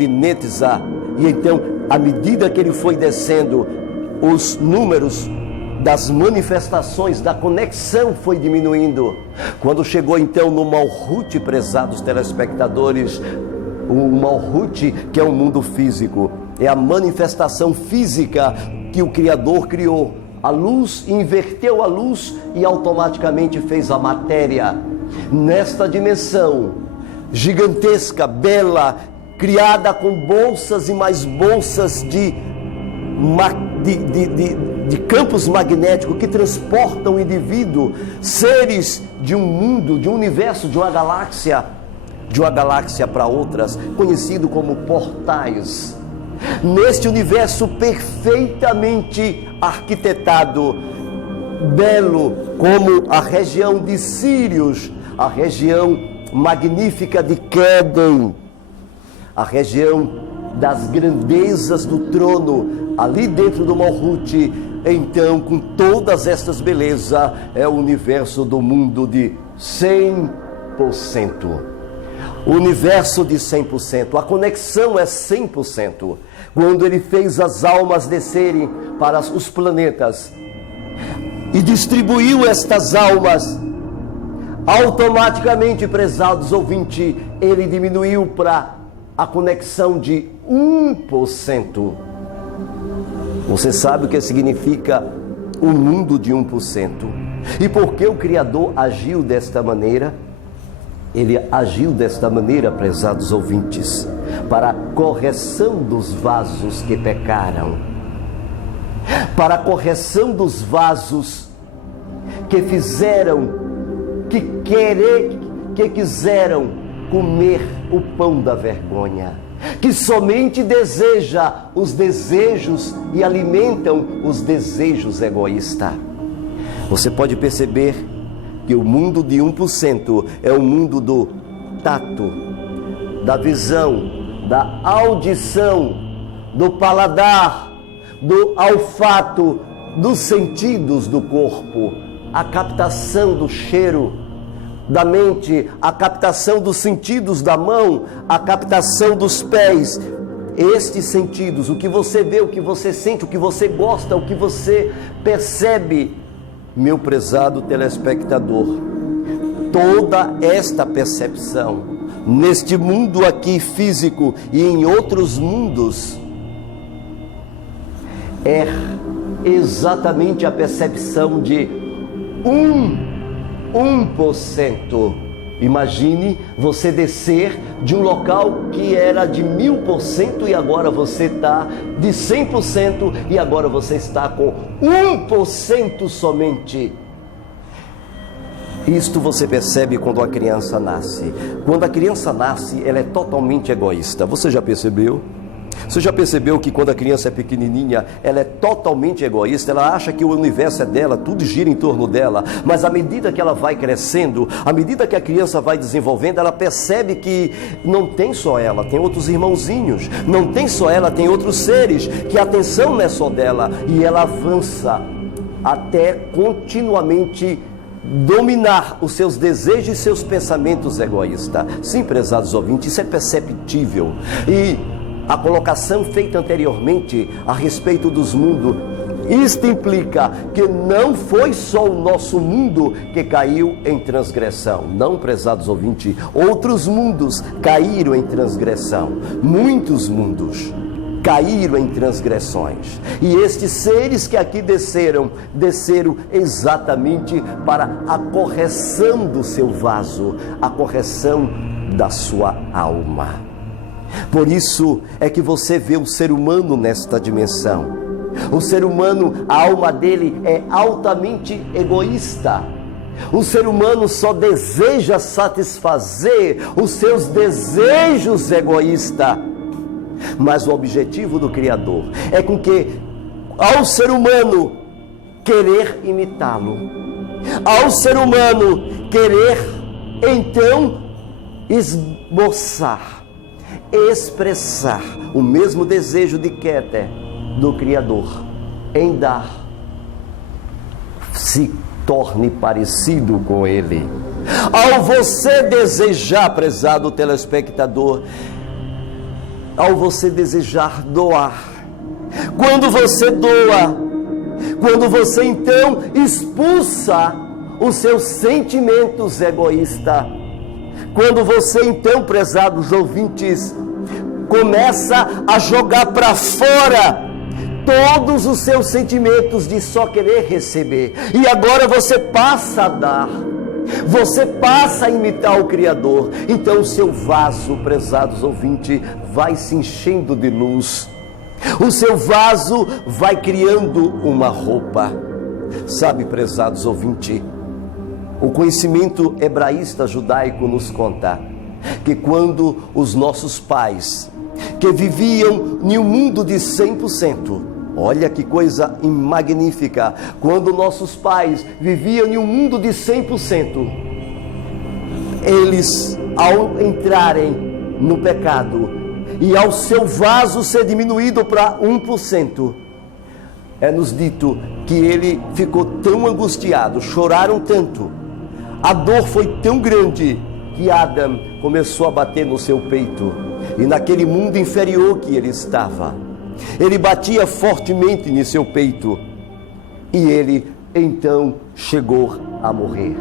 Netza. E então, à medida que ele foi descendo, os números das manifestações, da conexão foi diminuindo. Quando chegou então no Malhut, prezados telespectadores, o Malhut, que é um mundo físico, é a manifestação física que o Criador criou. A luz, inverteu a luz e automaticamente fez a matéria. Nesta dimensão gigantesca, bela, criada com bolsas e mais bolsas de campos magnéticos que transportam o indivíduo, seres de um mundo, de um universo, de uma galáxia para outras, conhecido como portais. Neste universo perfeitamente arquitetado, belo como a região de Sírios, a região magnífica de Quéden, a região das grandezas do trono, ali dentro do Malhut. Então, com todas estas belezas, é o universo do mundo de 100%. O universo de 100%, a conexão é 100%. Quando ele fez as almas descerem para os planetas e distribuiu estas almas, automaticamente, prezados ouvintes, ele diminuiu para a conexão de 1%. Você sabe o que significa o mundo de 1%? E por que o Criador agiu desta maneira? Ele agiu desta maneira, prezados ouvintes, para a correção dos vasos que pecaram, para a correção dos vasos que quiseram comer o pão da vergonha, que somente deseja os desejos e alimentam os desejos egoístas. Você pode perceber que o mundo de 1% é o mundo do tato, da visão, da audição, do paladar, do olfato, dos sentidos do corpo, a captação do cheiro da mente, a captação dos sentidos da mão, a captação dos pés. Estes sentidos, o que você vê, o que você sente, o que você gosta, o que você percebe, meu prezado telespectador, toda esta percepção, neste mundo aqui físico e em outros mundos, é exatamente a percepção de 1%. Imagine você descer de um local que era de 1000% e agora você está de 100% e agora você está com 1% somente. Isto você percebe quando a criança nasce. Quando a criança nasce, ela é totalmente egoísta. Você já percebeu? Você já percebeu que quando a criança é pequenininha, ela é totalmente egoísta? Ela acha que o universo é dela, tudo gira em torno dela. Mas à medida que ela vai crescendo, à medida que a criança vai desenvolvendo, ela percebe que não tem só ela, tem outros irmãozinhos. Não tem só ela, tem outros seres, que a atenção não é só dela. E ela avança até continuamente dominar os seus desejos e seus pensamentos egoístas. Sim, prezados ouvintes, isso é perceptível. E a colocação feita anteriormente a respeito dos mundos, isto implica que não foi só o nosso mundo que caiu em transgressão. Não, prezados ouvintes, outros mundos caíram em transgressão. Muitos mundos caíram em transgressões. E estes seres que aqui desceram exatamente para a correção do seu vaso, a correção da sua alma. Por isso é que você vê o ser humano nesta dimensão. O ser humano, a alma dele é altamente egoísta. O ser humano só deseja satisfazer os seus desejos egoístas. Mas o objetivo do Criador é com que, ao ser humano querer imitá-lo, ao ser humano querer, então, esboçar, expressar o mesmo desejo de Keter do Criador, em dar, se torne parecido com Ele. Ao você desejar, prezado telespectador, ao você desejar doar, quando você doa, quando você então expulsa os seus sentimentos egoístas, quando você então, prezados ouvintes, começa a jogar para fora todos os seus sentimentos de só querer receber, e agora você passa a dar, você passa a imitar o Criador, então o seu vaso, prezados ouvintes, vai se enchendo de luz, o seu vaso vai criando uma roupa. Sabe, prezados ouvintes, o conhecimento hebraísta judaico nos conta que quando os nossos pais, que viviam em um mundo de 100%, olha que coisa magnífica, quando nossos pais viviam em um mundo de 100%, eles, ao entrarem no pecado e ao seu vaso ser diminuído para 1%, é-nos dito que ele ficou tão angustiado, choraram tanto, a dor foi tão grande que Adão começou a bater no seu peito, e naquele mundo inferior que ele estava, ele batia fortemente em seu peito, e ele então chegou a morrer.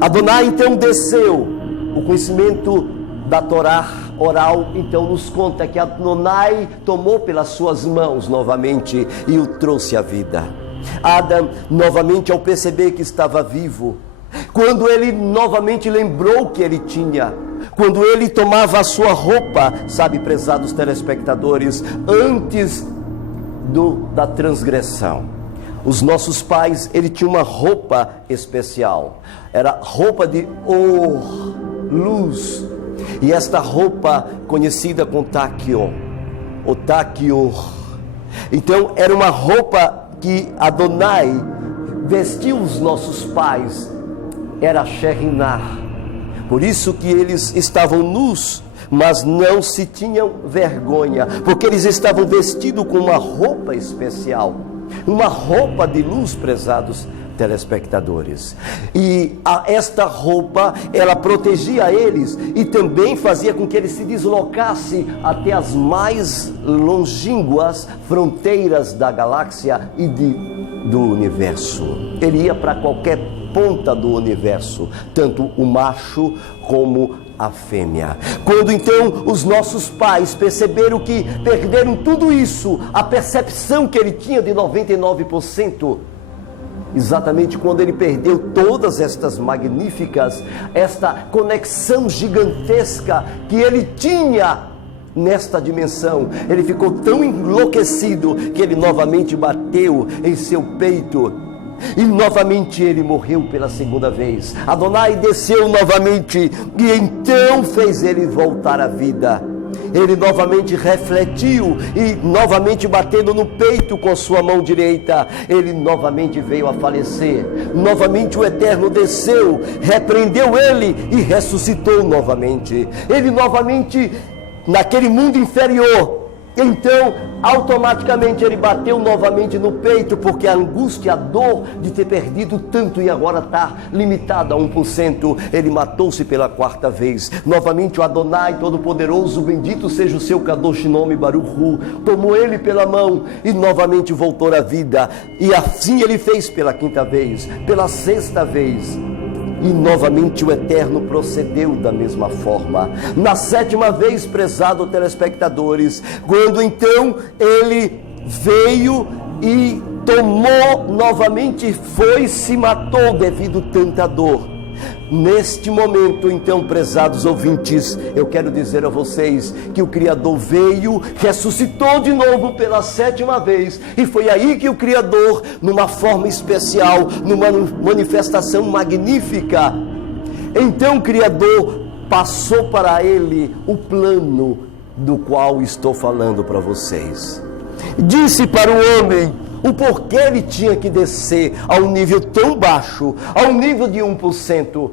Adonai então desceu. O conhecimento da Torá oral então nos conta que Adonai tomou pelas suas mãos novamente e o trouxe à vida. Adão novamente, ao perceber que estava vivo, quando ele novamente lembrou que ele tinha, quando ele tomava a sua roupa, sabe, prezados telespectadores, antes da transgressão, os nossos pais, ele tinha uma roupa especial, era roupa de luz, e esta roupa conhecida com taquion, o taquior, então era uma roupa que Adonai vestiu os nossos pais, era Sherinah. Por isso que eles estavam nus, mas não se tinham vergonha, porque eles estavam vestidos com uma roupa especial, uma roupa de luz, prezados telespectadores. E esta roupa, ela protegia eles e também fazia com que eles se deslocassem até as mais longínquas fronteiras da galáxia e do universo. Ele ia para qualquer ponta do universo, tanto o macho como a fêmea. Quando então os nossos pais perceberam que perderam tudo isso, a percepção que ele tinha de 99%, Exatamente quando ele perdeu todas estas magníficas, esta conexão gigantesca que ele tinha nesta dimensão, ele ficou tão enlouquecido que ele novamente bateu em seu peito e novamente ele morreu pela segunda vez. Adonai desceu novamente e então fez ele voltar à vida. Ele novamente refletiu e novamente batendo no peito com sua mão direita, ele novamente veio a falecer. Novamente o Eterno desceu, repreendeu ele e ressuscitou novamente. Ele novamente naquele mundo inferior, então automaticamente ele bateu novamente no peito, porque a angústia, a dor de ter perdido tanto e agora está limitada a 1%, ele matou-se pela quarta vez. Novamente o Adonai Todo-Poderoso, bendito seja o seu Kadosh Nome Baruch Hu, tomou ele pela mão e novamente voltou à vida, e assim ele fez pela quinta vez, pela sexta vez. E novamente o Eterno procedeu da mesma forma. Na sétima vez, prezados telespectadores, quando então ele veio e tomou novamente, foi, se matou devido a tanta dor. Neste momento, então, prezados ouvintes, eu quero dizer a vocês que o Criador veio, ressuscitou de novo pela sétima vez, e foi aí que o Criador, numa forma especial, numa manifestação magnífica, então o Criador passou para ele o plano do qual estou falando para vocês. Disse para o homem o porquê ele tinha que descer a um nível tão baixo, ao nível de 1%,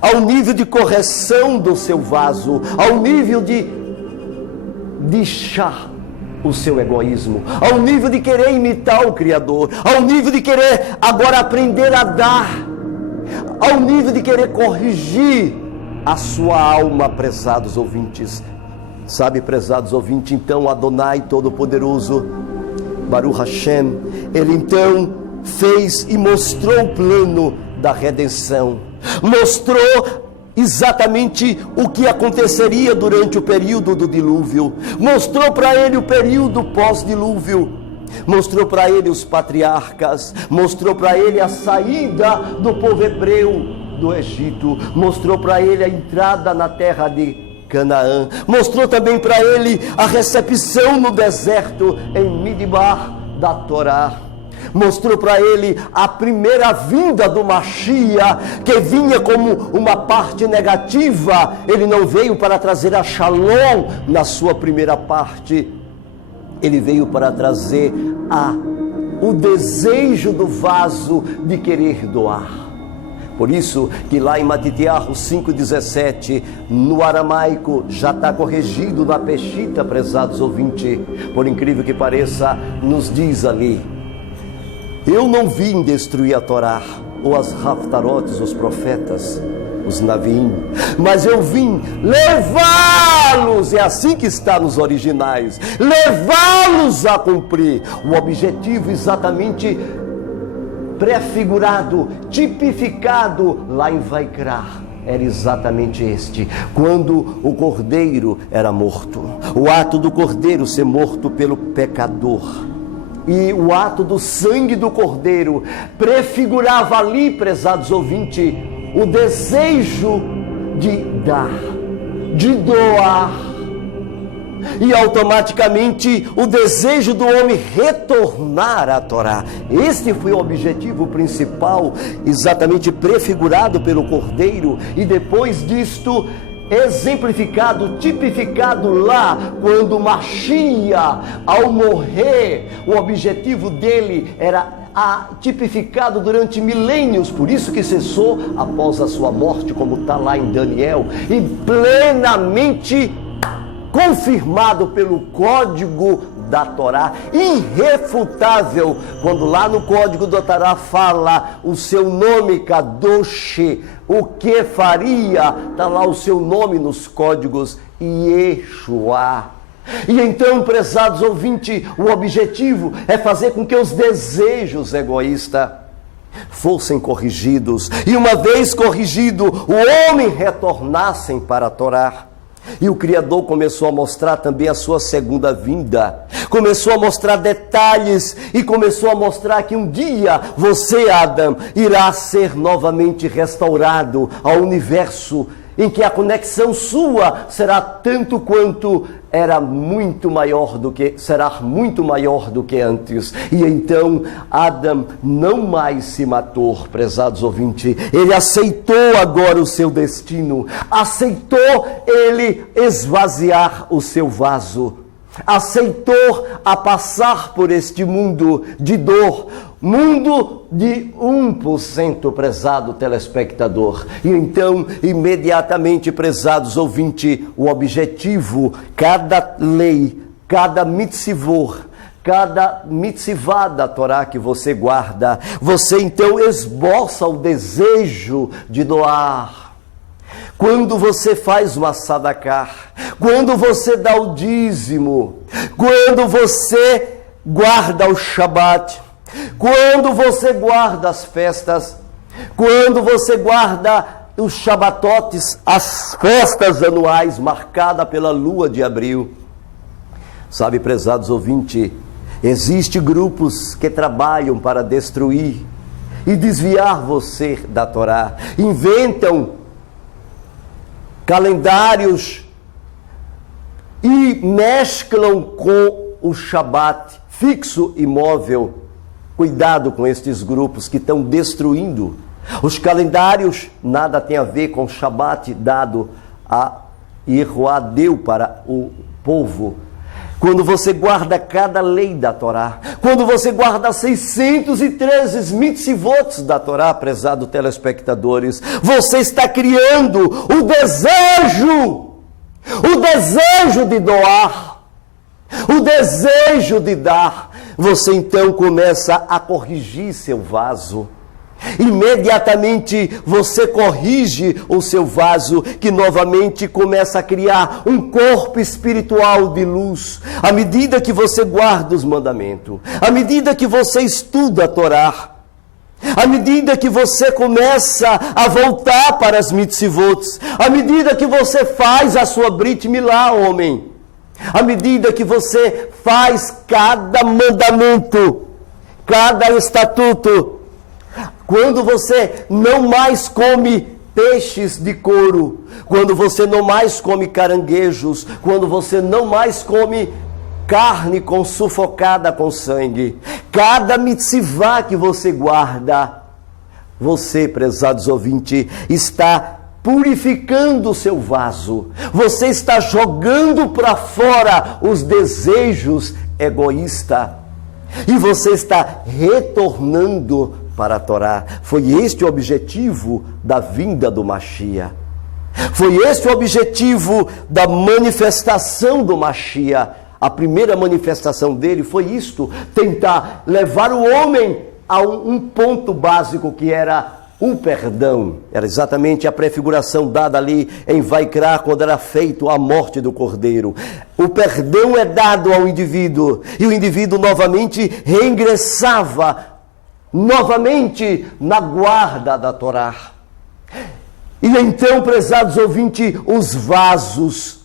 ao nível de correção do seu vaso, ao nível de deixar o seu egoísmo, ao nível de querer imitar o Criador, ao nível de querer agora aprender a dar, ao nível de querer corrigir a sua alma, prezados ouvintes. Sabe, prezados ouvintes, então Adonai Todo-Poderoso, Baruch Hashem, ele então fez e mostrou o plano da redenção, mostrou exatamente o que aconteceria durante o período do dilúvio, mostrou para ele o período pós-dilúvio, mostrou para ele os patriarcas, mostrou para ele a saída do povo hebreu do Egito, mostrou para ele a entrada na terra de Canaã, mostrou também para ele a recepção no deserto em Midbar da Torá, mostrou para ele a primeira vinda do Mashiach, que vinha como uma parte negativa. Ele não veio para trazer a Shalom na sua primeira parte, ele veio para trazer o desejo do vaso de querer doar. Por isso que lá em Matitiahu 5,17, no aramaico, já está corrigido na Peshita, prezados ouvintes, por incrível que pareça, nos diz ali: eu não vim destruir a Torá, ou as Haftarotes, os profetas, os Naviim, mas eu vim levá-los, é assim que está nos originais, levá-los a cumprir o objetivo exatamente prefigurado, tipificado lá em Vaikra, era exatamente este, quando o cordeiro era morto, o ato do cordeiro ser morto pelo pecador, e o ato do sangue do cordeiro prefigurava ali, prezados ouvintes, o desejo de dar, de doar, e automaticamente o desejo do homem retornar à Torá. Este foi o objetivo principal, exatamente prefigurado pelo Cordeiro, e depois disto exemplificado, tipificado lá, quando Mashiach, ao morrer, o objetivo dele era tipificado durante milênios, por isso que cessou após a sua morte, como está lá em Daniel, e plenamente confirmado pelo código da Torá, irrefutável, quando lá no código da Torá fala o seu nome, Kadosh, o que faria, está lá o seu nome nos códigos, Yeshua. E então, prezados ouvintes, o objetivo é fazer com que os desejos egoístas fossem corrigidos, e uma vez corrigido, o homem retornassem para a Torá. E o Criador começou a mostrar também a sua segunda vinda. Começou a mostrar detalhes e começou a mostrar que um dia você, Adão, irá ser novamente restaurado ao universo, em que a conexão sua será tanto quanto será muito maior do que antes. E então Adão não mais se matou, prezados ouvintes. Ele aceitou agora o seu destino. Aceitou ele esvaziar o seu vaso. Aceitou a passar por este mundo de dor, mundo de 1%, prezado telespectador. E então, imediatamente, prezados ouvintes, o objetivo, cada lei, cada mitzvot, cada mitzvah da Torá que você guarda, você então esboça o desejo de doar. Quando você faz uma sadakah, quando você dá o dízimo, quando você guarda o Shabat, quando você guarda as festas, quando você guarda os Shabatotes, as festas anuais marcadas pela lua de abril. Sabe, prezados ouvintes, existem grupos que trabalham para destruir e desviar você da Torá. Inventam calendários e mesclam com o Shabat fixo e móvel. Cuidado com estes grupos que estão destruindo. Os calendários nada tem a ver com o Shabat dado a Yehoá deu para o povo. Quando você guarda cada lei da Torá, quando você guarda 613 mitzvot da Torá, prezado telespectadores, você está criando o desejo de doar, o desejo de dar. Você então começa a corrigir seu vaso. Imediatamente você corrige o seu vaso, que novamente começa a criar um corpo espiritual de luz. À medida que você guarda os mandamentos, à medida que você estuda a Torá, à medida que você começa a voltar para as mitzvot, à medida que você faz a sua Brit Milá, homem, à medida que você faz cada mandamento, cada estatuto, quando você não mais come peixes de couro, quando você não mais come caranguejos, quando você não mais come carne sufocada com sangue, cada mitzvah que você guarda, você, prezados ouvintes, está purificando o seu vaso. Você está jogando para fora os desejos egoístas e você está retornando para a Torá. Foi este o objetivo da vinda do Mashiach. Foi este o objetivo da manifestação do Mashiach. A primeira manifestação dele foi isto: tentar levar o homem a um ponto básico que era o perdão. Era exatamente a prefiguração dada ali em Vaikra, quando era feito a morte do Cordeiro. O perdão é dado ao indivíduo, e o indivíduo novamente reingressava novamente na guarda da Torá. E então, prezados ouvintes, os vasos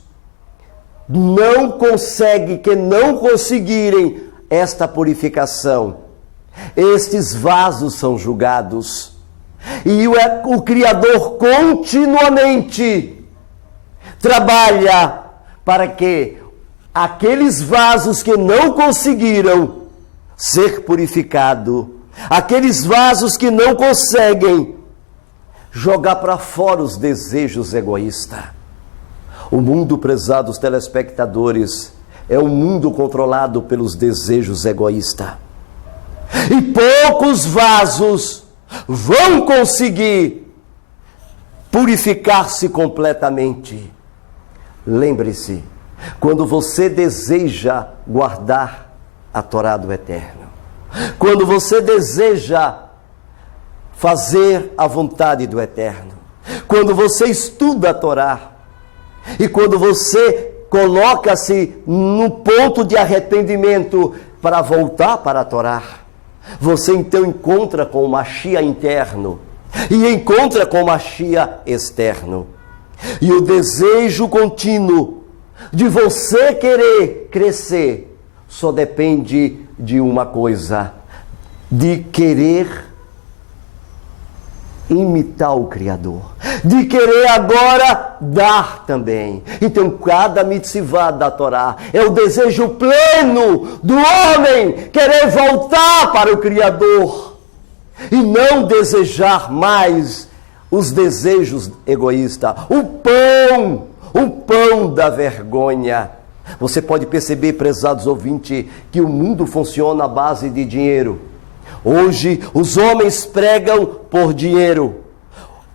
não conseguirem esta purificação. Estes vasos são julgados. E o Criador continuamente trabalha para que aqueles vasos que não conseguiram ser purificados, aqueles vasos que não conseguem jogar para fora os desejos egoístas. O mundo, prezados telespectadores, é um mundo controlado pelos desejos egoístas. E poucos vasos vão conseguir purificar-se completamente. Lembre-se, quando você deseja guardar a Torá do Eterno, quando você deseja fazer a vontade do Eterno, quando você estuda a Torá, e quando você coloca-se no ponto de arrependimento para voltar para a Torá, você então encontra com o Mashiach interno e encontra com o Mashiach externo. E o desejo contínuo de você querer crescer só depende de uma coisa: de querer imitar o Criador, de querer agora dar também. Então, cada mitzvah da Torá é o desejo pleno do homem querer voltar para o Criador e não desejar mais os desejos egoístas, o pão da vergonha. Você pode perceber, prezados ouvintes, que o mundo funciona à base de dinheiro. Hoje, os homens pregam por dinheiro.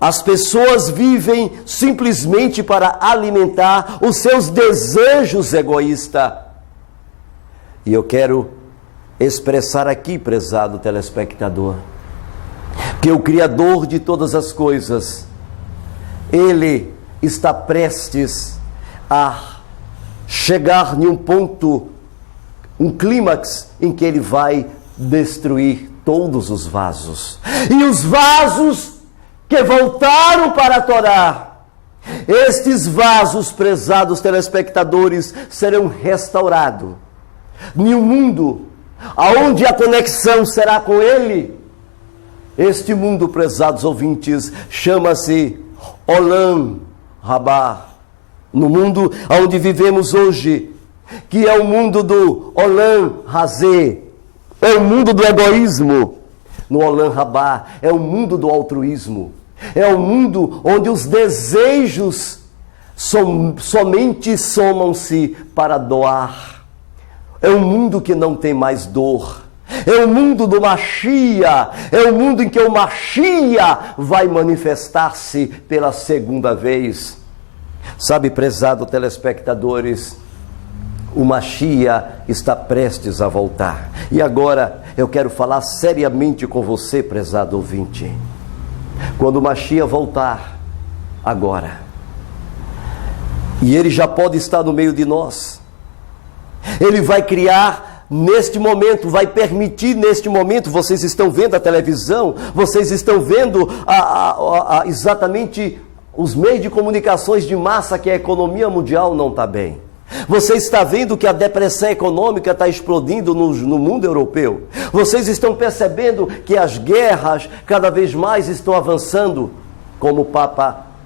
As pessoas vivem simplesmente para alimentar os seus desejos egoístas. E eu quero expressar aqui, prezado telespectador, que o Criador de todas as coisas, Ele está prestes a chegar em um ponto, um clímax, em que Ele vai destruir todos os vasos. E os vasos que voltaram para a Torá, estes vasos, prezados telespectadores, serão restaurados em um mundo onde a conexão será com Ele. Este mundo, prezados ouvintes, chama-se Olam Rabá. No mundo onde vivemos hoje, que é o mundo do Olam Hazé, é o mundo do egoísmo. No Olam Rabá é o mundo do altruísmo. É o mundo onde os desejos somente somam-se para doar. É um mundo que não tem mais dor. É o mundo do Mashiach. É o mundo em que o Mashiach vai manifestar-se pela segunda vez. Sabe, prezado telespectadores, o Mashiach está prestes a voltar. E agora eu quero falar seriamente com você, prezado ouvinte. Quando o Mashiach voltar, agora, e ele já pode estar no meio de nós, ele vai criar neste momento, vai permitir neste momento, vocês estão vendo a televisão, vocês estão vendo exatamente os meios de comunicações de massa, que a economia mundial não está bem. Você está vendo que a depressão econômica está explodindo no mundo europeu. Vocês estão percebendo que as guerras cada vez mais estão avançando. Como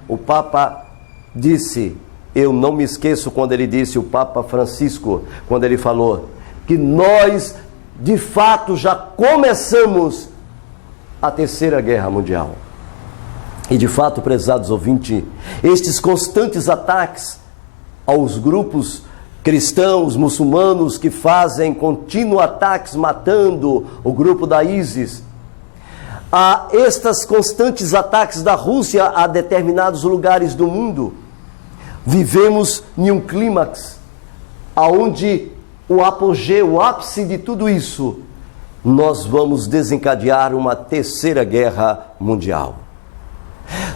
o Papa disse, eu não me esqueço quando ele disse, o Papa Francisco, quando ele falou que nós, de fato, já começamos a Terceira Guerra Mundial. E de fato, prezados ouvintes, estes constantes ataques aos grupos cristãos, muçulmanos, que fazem contínuos ataques, matando o grupo da ISIS, a estes constantes ataques da Rússia a determinados lugares do mundo, vivemos em um clímax, onde o apogeu, o ápice de tudo isso, nós vamos desencadear uma Terceira Guerra Mundial.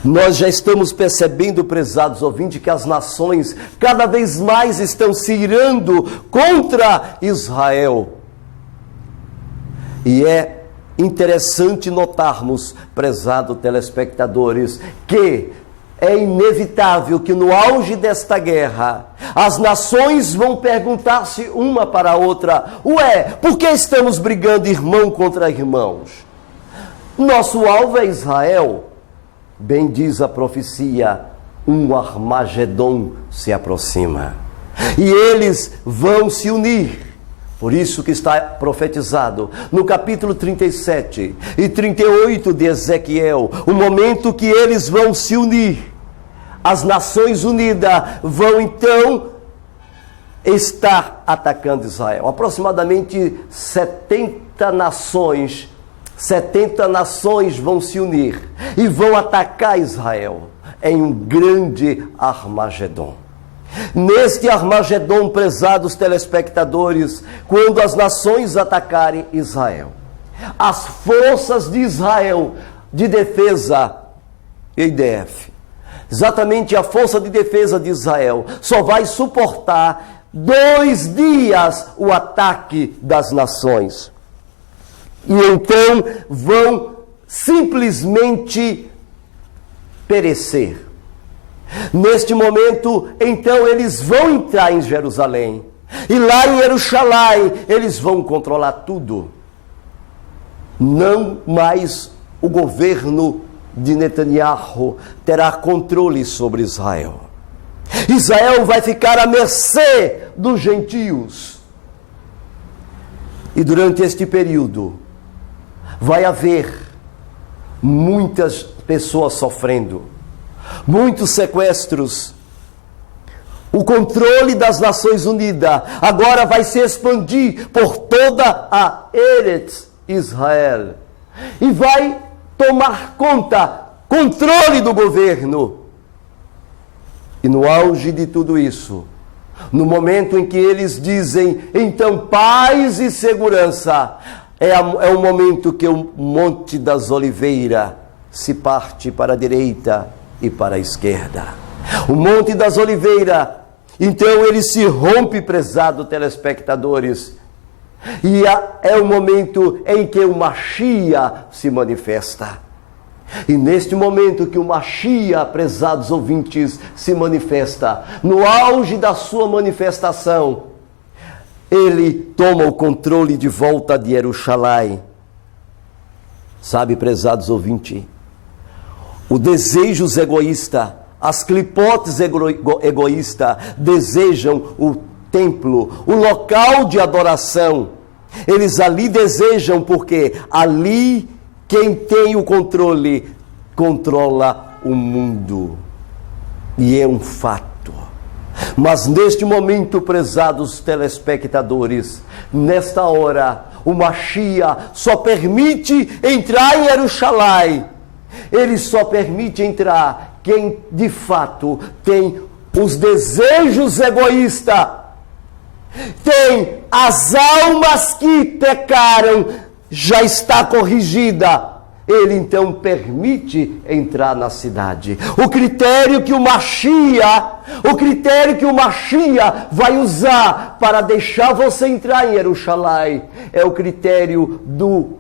Nós já estamos percebendo, prezados ouvintes, que as nações cada vez mais estão se irando contra Israel. E é interessante notarmos, prezados telespectadores, que é inevitável que no auge desta guerra, as nações vão perguntar-se uma para a outra: ué, por que estamos brigando irmão contra irmãos? Nosso alvo é Israel. Bem diz a profecia, um Armagedon se aproxima. E eles vão se unir. Por isso que está profetizado no capítulo 37 e 38 de Ezequiel, o momento que eles vão se unir. As Nações Unidas vão então estar atacando Israel. Aproximadamente 70 nações vão se unir e vão atacar Israel em um grande Armagedon. Neste Armagedon, prezados telespectadores, quando as nações atacarem Israel, as forças de Israel de defesa, IDF, exatamente a força de defesa de Israel, só vai suportar 2 dias o ataque das nações. E então vão simplesmente perecer. Neste momento, então, eles vão entrar em Jerusalém. E lá em Jerusalém, eles vão controlar tudo. Não mais o governo de Netanyahu terá controle sobre Israel. Israel vai ficar à mercê dos gentios. E durante este período, vai haver muitas pessoas sofrendo, muitos sequestros. O controle das Nações Unidas agora vai se expandir por toda a Eretz Israel. E vai tomar controle do governo. E no auge de tudo isso, no momento em que eles dizem, então, paz e segurança, é o momento que o Monte das Oliveiras se parte para a direita e para a esquerda. O Monte das Oliveiras, então, ele se rompe, prezados telespectadores, e é o momento em que o Mashiach se manifesta. E neste momento que o Mashiach, prezados ouvintes, se manifesta, no auge da sua manifestação, ele toma o controle de volta de Jerusalém. Sabe, prezados ouvintes, o desejos egoísta, as clipotes egoístas desejam o templo, o local de adoração. Eles ali desejam, porque ali quem tem o controle, controla o mundo. E é um fato. Mas neste momento, prezados telespectadores, nesta hora, o Mashiach só permite entrar em Jerusalém. Ele só permite entrar quem de fato tem os desejos egoístas, tem as almas que pecaram, já está corrigida. Ele então permite entrar na cidade. O critério que o Mashiach vai usar para deixar você entrar em Jerusalém é o critério do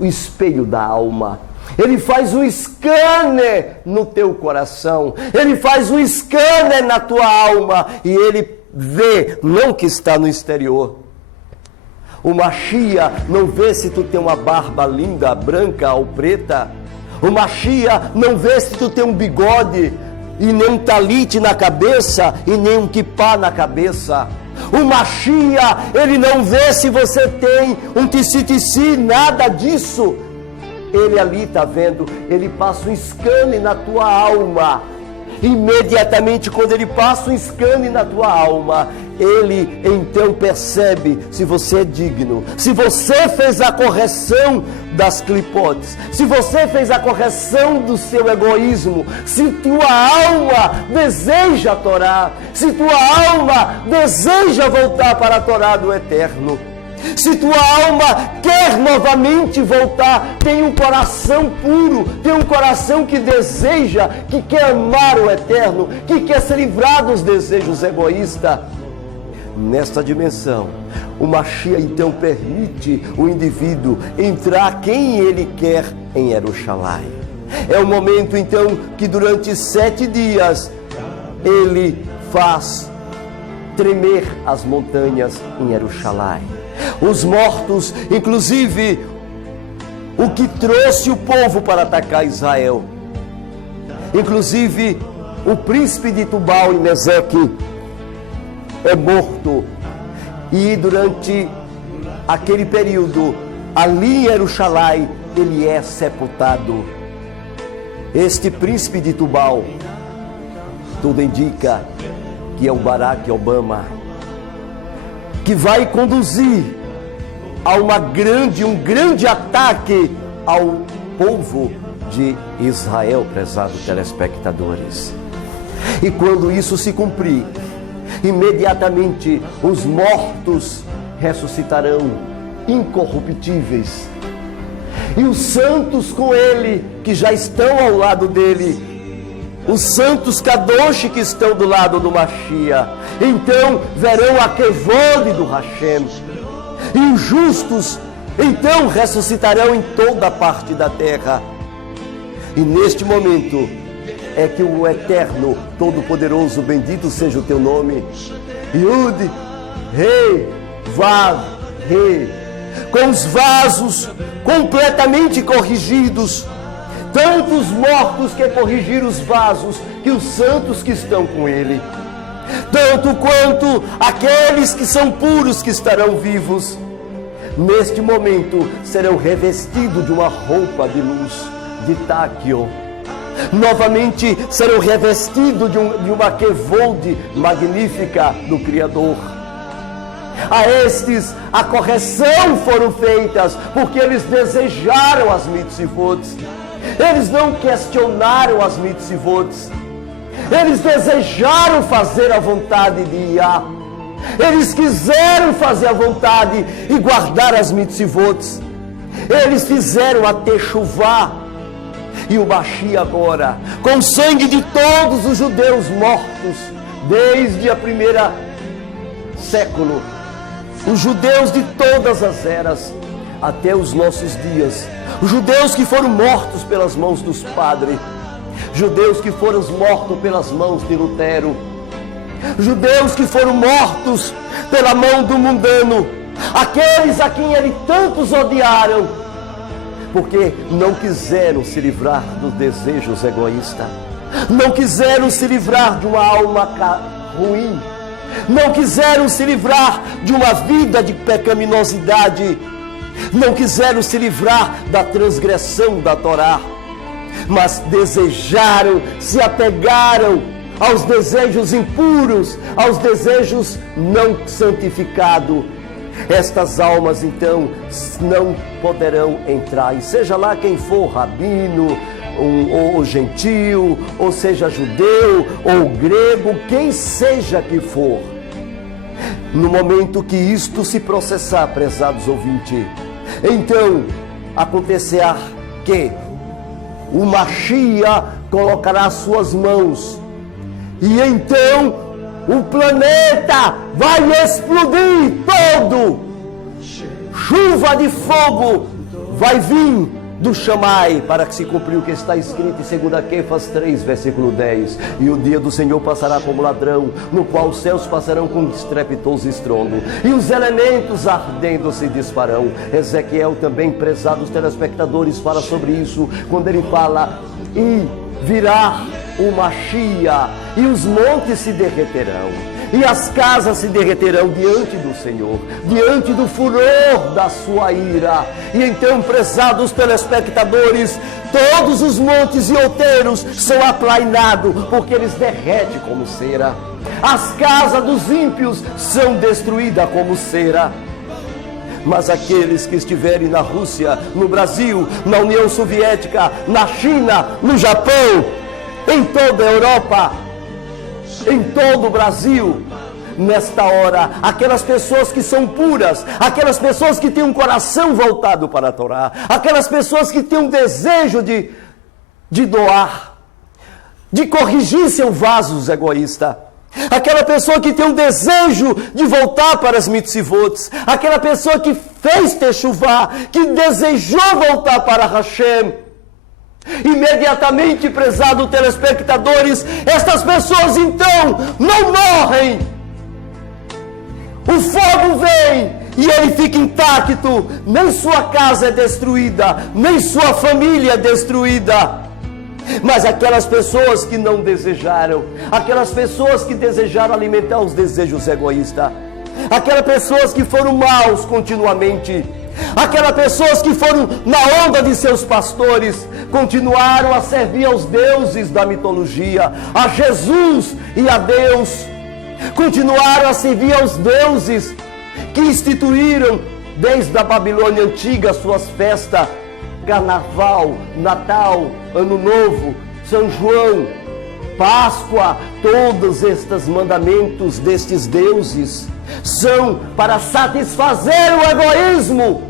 espelho da alma. Ele faz um scanner no teu coração, ele faz um scanner na tua alma e ele vê, não que está no exterior. O Mashiach não vê se tu tem uma barba linda, branca ou preta. O Mashiach não vê se tu tem um bigode e nem um talite na cabeça e nem um kippá na cabeça. O Mashiach, ele não vê se você tem um tissi, nada disso. Ele ali está vendo, ele passa um scanner na tua alma. Imediatamente quando ele passa um scanner na tua alma, ele então percebe se você é digno, se você fez a correção das clipotes, se você fez a correção do seu egoísmo, se tua alma deseja a Torá, se tua alma deseja voltar para a Torá do Eterno. Se tua alma quer novamente voltar, tem um coração puro, tem um coração que deseja, que quer amar o Eterno, que quer se livrar dos desejos egoístas. Nesta dimensão, o Mashiach então permite o indivíduo entrar quem ele quer em Jerusalém. É o momento então que durante 7 dias ele faz tremer as montanhas em Jerusalém. Os mortos, inclusive o que trouxe o povo para atacar Israel, inclusive o príncipe de Tubal e Meseque é morto. E durante aquele período, ali em Jerusalém, ele é sepultado. Este príncipe de Tubal, tudo indica que é o Barack Obama, que vai conduzir a um grande ataque ao povo de Israel, prezados telespectadores. E quando isso se cumprir, imediatamente os mortos ressuscitarão incorruptíveis. E os santos com ele, que já estão ao lado dele, os santos Kadosh que estão do lado do Mashiach, então verão a Kevod do Hashem. E os justos então ressuscitarão em toda parte da terra. E neste momento, é que o Eterno, Todo-Poderoso, bendito seja o teu nome, Yud, Rei, Vav, Rei, com os vasos completamente corrigidos, tanto os mortos que corrigiram os vasos, que os santos que estão com ele, tanto quanto aqueles que são puros que estarão vivos, neste momento serão revestidos de uma roupa de luz, de táquio. Novamente serão revestidos de uma kevod magnífica do Criador. A estes a correção foram feitas, porque eles desejaram as mitzvot. Eles não questionaram as mitzvot. Eles desejaram fazer a vontade de Yah. Eles quiseram fazer a vontade e guardar as mitzvot. Eles fizeram a techuvá. E o Mashiach agora, com o sangue de todos os judeus mortos, desde a primeira século, os judeus de todas as eras, até os nossos dias, os judeus que foram mortos pelas mãos dos padres, judeus que foram mortos pelas mãos de Lutero, judeus que foram mortos pela mão do mundano, aqueles a quem ele tantos odiaram, porque não quiseram se livrar dos desejos egoístas, não quiseram se livrar de uma alma ruim, não quiseram se livrar de uma vida de pecaminosidade, não quiseram se livrar da transgressão da Torá, mas desejaram, se apegaram aos desejos impuros, aos desejos não santificados. Estas almas então não poderão entrar, e seja lá quem for, rabino, ou gentil, ou seja judeu, ou grego, quem seja que for, no momento que isto se processar, prezados ouvintes, então acontecerá que o Mashiach colocará as suas mãos, e então o planeta vai explodir todo, chuva de fogo vai vir do Shammai, para que se cumprir o que está escrito em 2 Kéfas 3, versículo 10. E o dia do Senhor passará como ladrão, no qual os céus passarão com estrepitoso estrondo, e os elementos ardendo se disparão. Ezequiel também, prezados telespectadores, fala sobre isso, quando ele fala, e virá o Mashiach, e os montes se derreterão, e as casas se derreterão diante do Senhor, diante do furor da sua ira. E então, prezados telespectadores, todos os montes e outeiros são aplainados, porque eles derretem como cera. As casas dos ímpios são destruídas como cera. Mas aqueles que estiverem na Rússia, no Brasil, na União Soviética, na China, no Japão, em toda a Europa, em todo o Brasil, nesta hora, aquelas pessoas que são puras, aquelas pessoas que têm um coração voltado para a Torá, aquelas pessoas que têm um desejo de doar, de corrigir seu vaso egoísta, aquela pessoa que tem um desejo de voltar para as mitzvot, aquela pessoa que fez techuvá, que desejou voltar para Hashem, imediatamente, prezados telespectadores, estas pessoas então não morrem. O fogo vem e ele fica intacto, nem sua casa é destruída, nem sua família é destruída. Mas aquelas pessoas que não desejaram, aquelas pessoas que desejaram alimentar os desejos egoístas, aquelas pessoas que foram maus continuamente, aquelas pessoas que foram na onda de seus pastores, continuaram a servir aos deuses da mitologia, a Jesus e a Deus, continuaram a servir aos deuses que instituíram desde a Babilônia antiga suas festas, Carnaval, Natal, Ano Novo, São João, Páscoa. Todos estes mandamentos destes deuses são para satisfazer o egoísmo,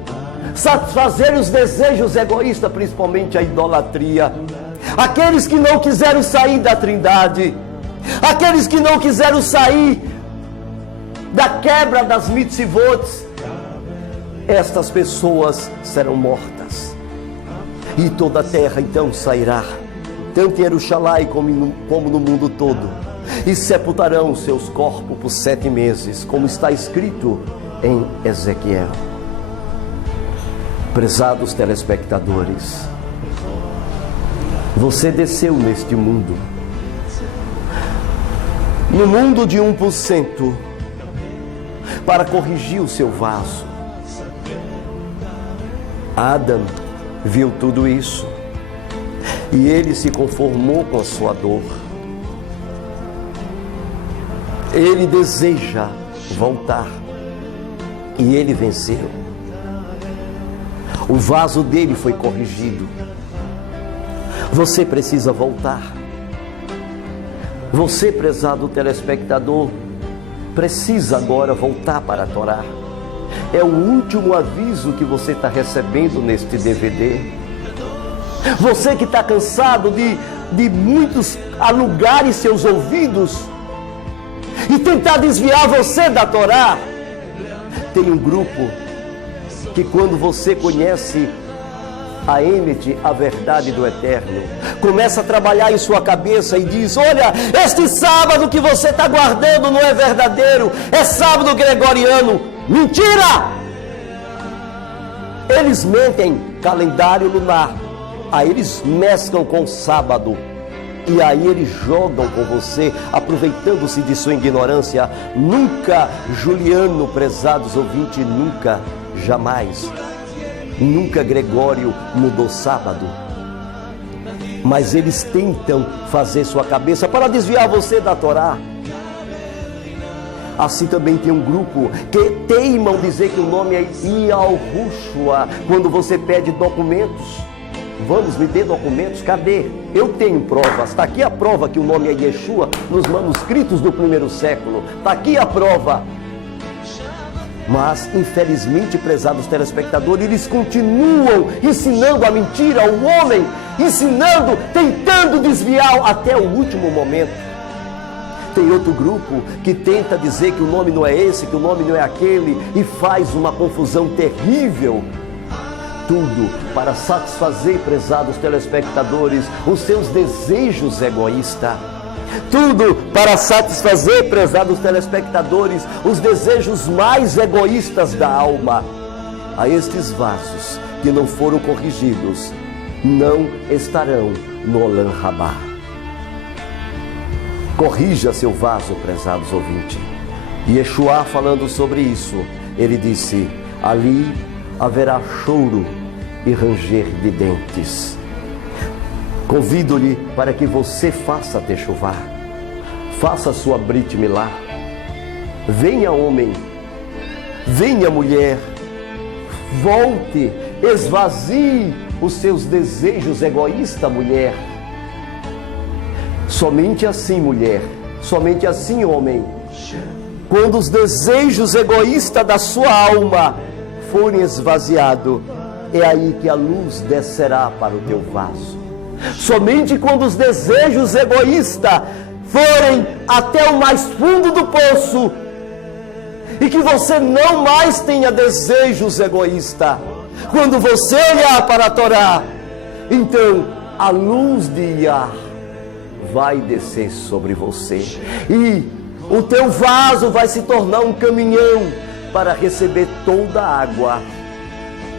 satisfazer os desejos egoístas, principalmente a idolatria. Aqueles que não quiseram sair da Trindade, aqueles que não quiseram sair da quebra das mitzvot, estas pessoas serão mortas. E toda a terra então sairá tanto em Jerusalém como no mundo todo, e sepultarão seus corpos por 7 meses, como está escrito em Ezequiel. Prezados telespectadores, você desceu neste mundo, no mundo de 1%, para corrigir o seu vaso. Adão viu tudo isso e ele se conformou com a sua dor. Ele deseja voltar e ele venceu. O vaso dele foi corrigido. Você precisa voltar. Você, prezado telespectador, precisa agora voltar para a Torá. É o último aviso que você está recebendo neste DVD. Você que está cansado de muitos alugarem seus ouvidos e tentar desviar você da Torá. Tem um grupo que, quando você conhece a Emet, a verdade do Eterno, começa a trabalhar em sua cabeça e diz: olha, este sábado que você está guardando não é verdadeiro, é sábado gregoriano. Mentira! Eles mentem calendário lunar, aí eles mesclam com o sábado, e aí eles jogam com você, aproveitando-se de sua ignorância. Nunca, Juliano, prezados ouvintes, nunca, jamais, nunca Gregório mudou sábado. Mas eles tentam fazer sua cabeça para desviar você da Torá. Assim também tem um grupo que teimam dizer que o nome é Yahushua. Quando você pede documentos, vamos, me dê documentos, cadê? Eu tenho provas, está aqui a prova que o nome é Yeshua nos manuscritos do 1º século, está aqui a prova. Mas, infelizmente, prezados telespectadores, eles continuam ensinando a mentira ao homem, ensinando, tentando desviar até o último momento. Tem outro grupo que tenta dizer que o nome não é esse, que o nome não é aquele, e faz uma confusão terrível. Tudo para satisfazer, prezados telespectadores, os seus desejos egoístas. Tudo para satisfazer, prezados telespectadores, os desejos mais egoístas da alma. A estes vasos que não foram corrigidos, não estarão no Olam Rabá. Corrija seu vaso, prezados ouvintes. Yeshua, falando sobre isso, ele disse: ali haverá choro e ranger de dentes. Convido-lhe para que você faça techuvá, faça sua Brit Milá. Venha, homem, venha, mulher, volte, esvazie os seus desejos egoístas, mulher. Somente assim, mulher, somente assim, homem, quando os desejos egoístas da sua alma forem esvaziados, é aí que a luz descerá para o teu vaso. Somente quando os desejos egoístas forem até o mais fundo do poço, e que você não mais tenha desejos egoístas, quando você olhar para a Torá, então a luz de Yah vai descer sobre você, e o teu vaso vai se tornar um caminhão para receber toda a água.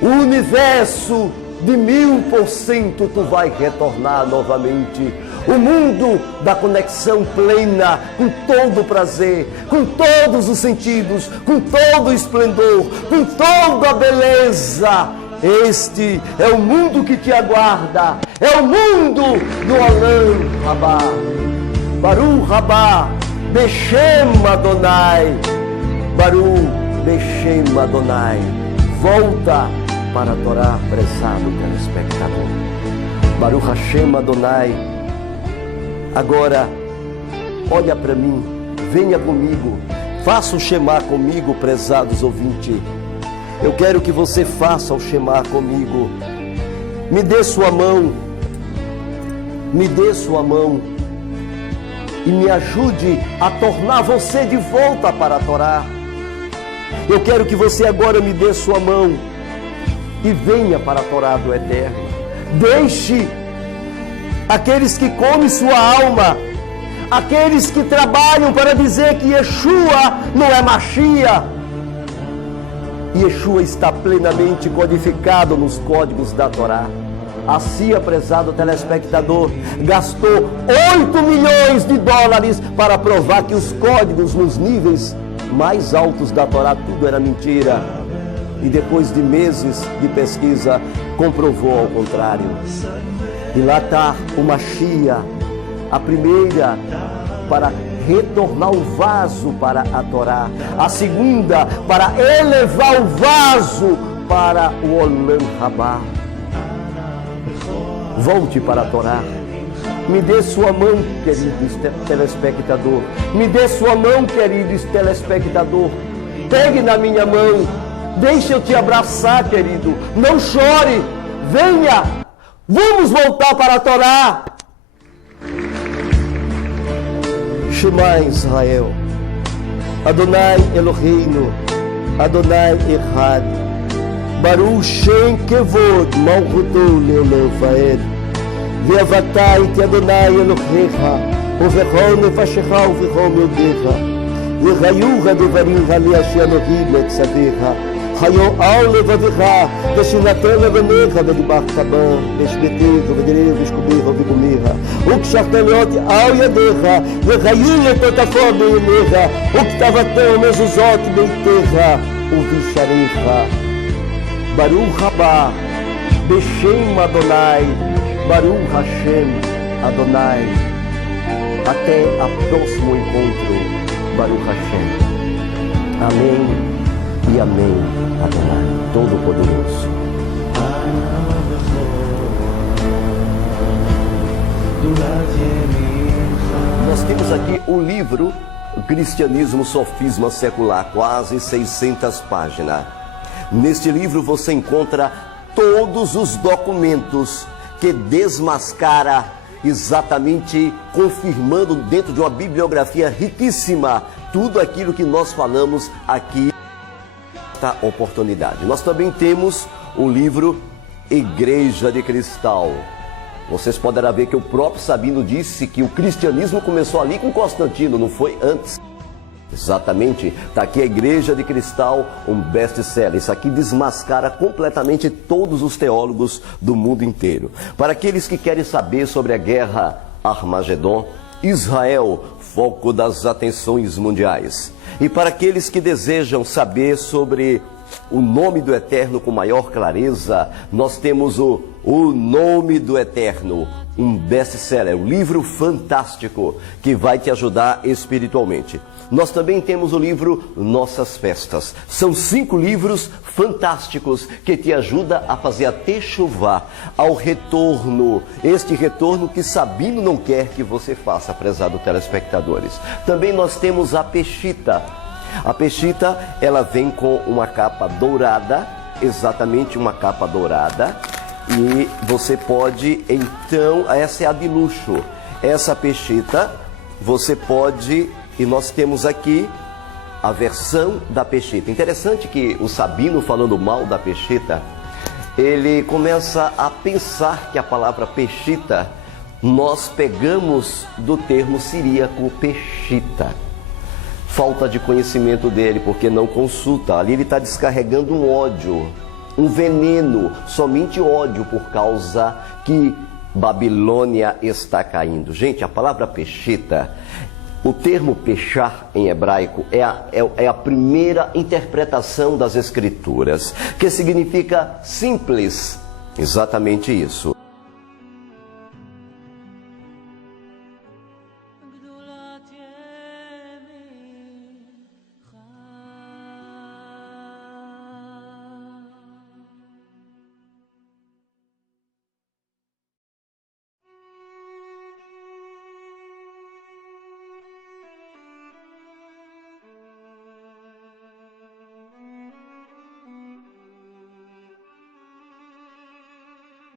O universo de 1000% tu vai retornar novamente. O mundo da conexão plena, com todo o prazer, com todos os sentidos, com todo o esplendor, com toda a beleza. Este é o mundo que te aguarda, é o mundo do Olam Rabá. Baruch Rabá, Beshem Adonai, Baruch Beshem Adonai. Volta para a Torá, prezado telespectador. Baruch Hashem Adonai. Agora, olha para mim, venha comigo, faça o Shema comigo, prezados ouvintes. Eu quero que você faça o Shema comigo. Me dê sua mão, me dê sua mão e me ajude a tornar você de volta para a Torá. Eu quero que você agora me dê sua mão e venha para a Torá do Eterno. Deixe aqueles que comem sua alma, aqueles que trabalham para dizer que Yeshua não é Mashiach. Yeshua está plenamente codificado nos códigos da Torá. A CIA, prezado telespectador, gastou 8 milhões de dólares para provar que os códigos nos níveis mais altos da Torá, tudo era mentira. E depois de meses de pesquisa, comprovou ao contrário. E lá está o Mashiach, a primeira para retornar o vaso para a Torá, a segunda para elevar o vaso para o Olam Rabá. Volte para a Torá. Me dê sua mão, querido telespectador. Me dê sua mão, querido telespectador. Pegue na minha mão. Deixe eu te abraçar, querido. Não chore. Venha. Vamos voltar para a Torá. Shema Israel. Adonai Eloheinu. Adonai Echad. Baruch Shem Kevod Malchuto Leolam Vaed. Ve'avatai ki Adonai Elohecha Uvechol nefashecha uvechol yodecha V'chayucha devarim hali asher Elohim etzadecha Chayo al levavecha V'shinatem levanecha v'dibachta bam V'shbetecha v'direv v'shkubecha v'gomecha U'kshachtem leot al yadecha V'chayu letotafo b'yinecha U'ktavatem mezuzot beitecha U'visharecha Baruch Haba, Beshem Adonai, Baruch Hashem Adonai. Até o próximo encontro, Baruch Hashem. Amém e amém, Adonai, Todo-Poderoso. Nós temos aqui o livro Cristianismo Sofisma Secular, quase 600 páginas. Neste livro você encontra todos os documentos que desmascara, exatamente confirmando dentro de uma bibliografia riquíssima tudo aquilo que nós falamos aqui nesta oportunidade. Nós também temos o livro Igreja de Cristal. Vocês poderão ver que o próprio Sabino disse que o cristianismo começou ali com Constantino, não foi antes. Exatamente, está aqui a Igreja de Cristal, um best-seller. Isso aqui desmascara completamente todos os teólogos do mundo inteiro. Para aqueles que querem saber sobre a guerra Armagedon, Israel, foco das atenções mundiais. E para aqueles que desejam saber sobre o nome do Eterno com maior clareza, nós temos o Nome do Eterno, um best-seller, um livro fantástico que vai te ajudar espiritualmente. Nós também temos o livro Nossas Festas. São 5 livros fantásticos que te ajudam a fazer a techuvá, ao retorno. Este retorno que Sabino não quer que você faça, prezado telespectadores. Também nós temos a Peshita. A Peshita, ela vem com uma capa dourada, exatamente uma capa dourada. E você pode, então, essa é a de luxo. Essa Peshita, você pode... E nós temos aqui a versão da Peshita. Interessante que o Sabino, falando mal da Peshita, ele começa a pensar que a palavra Peshita nós pegamos do termo siríaco Peshita. Falta de conhecimento dele, porque não consulta. Ali ele está descarregando um ódio, um veneno, somente ódio por causa que Babilônia está caindo. Gente, a palavra Peshita... O termo pechar em hebraico é a primeira interpretação das Escrituras, que significa simples, exatamente isso.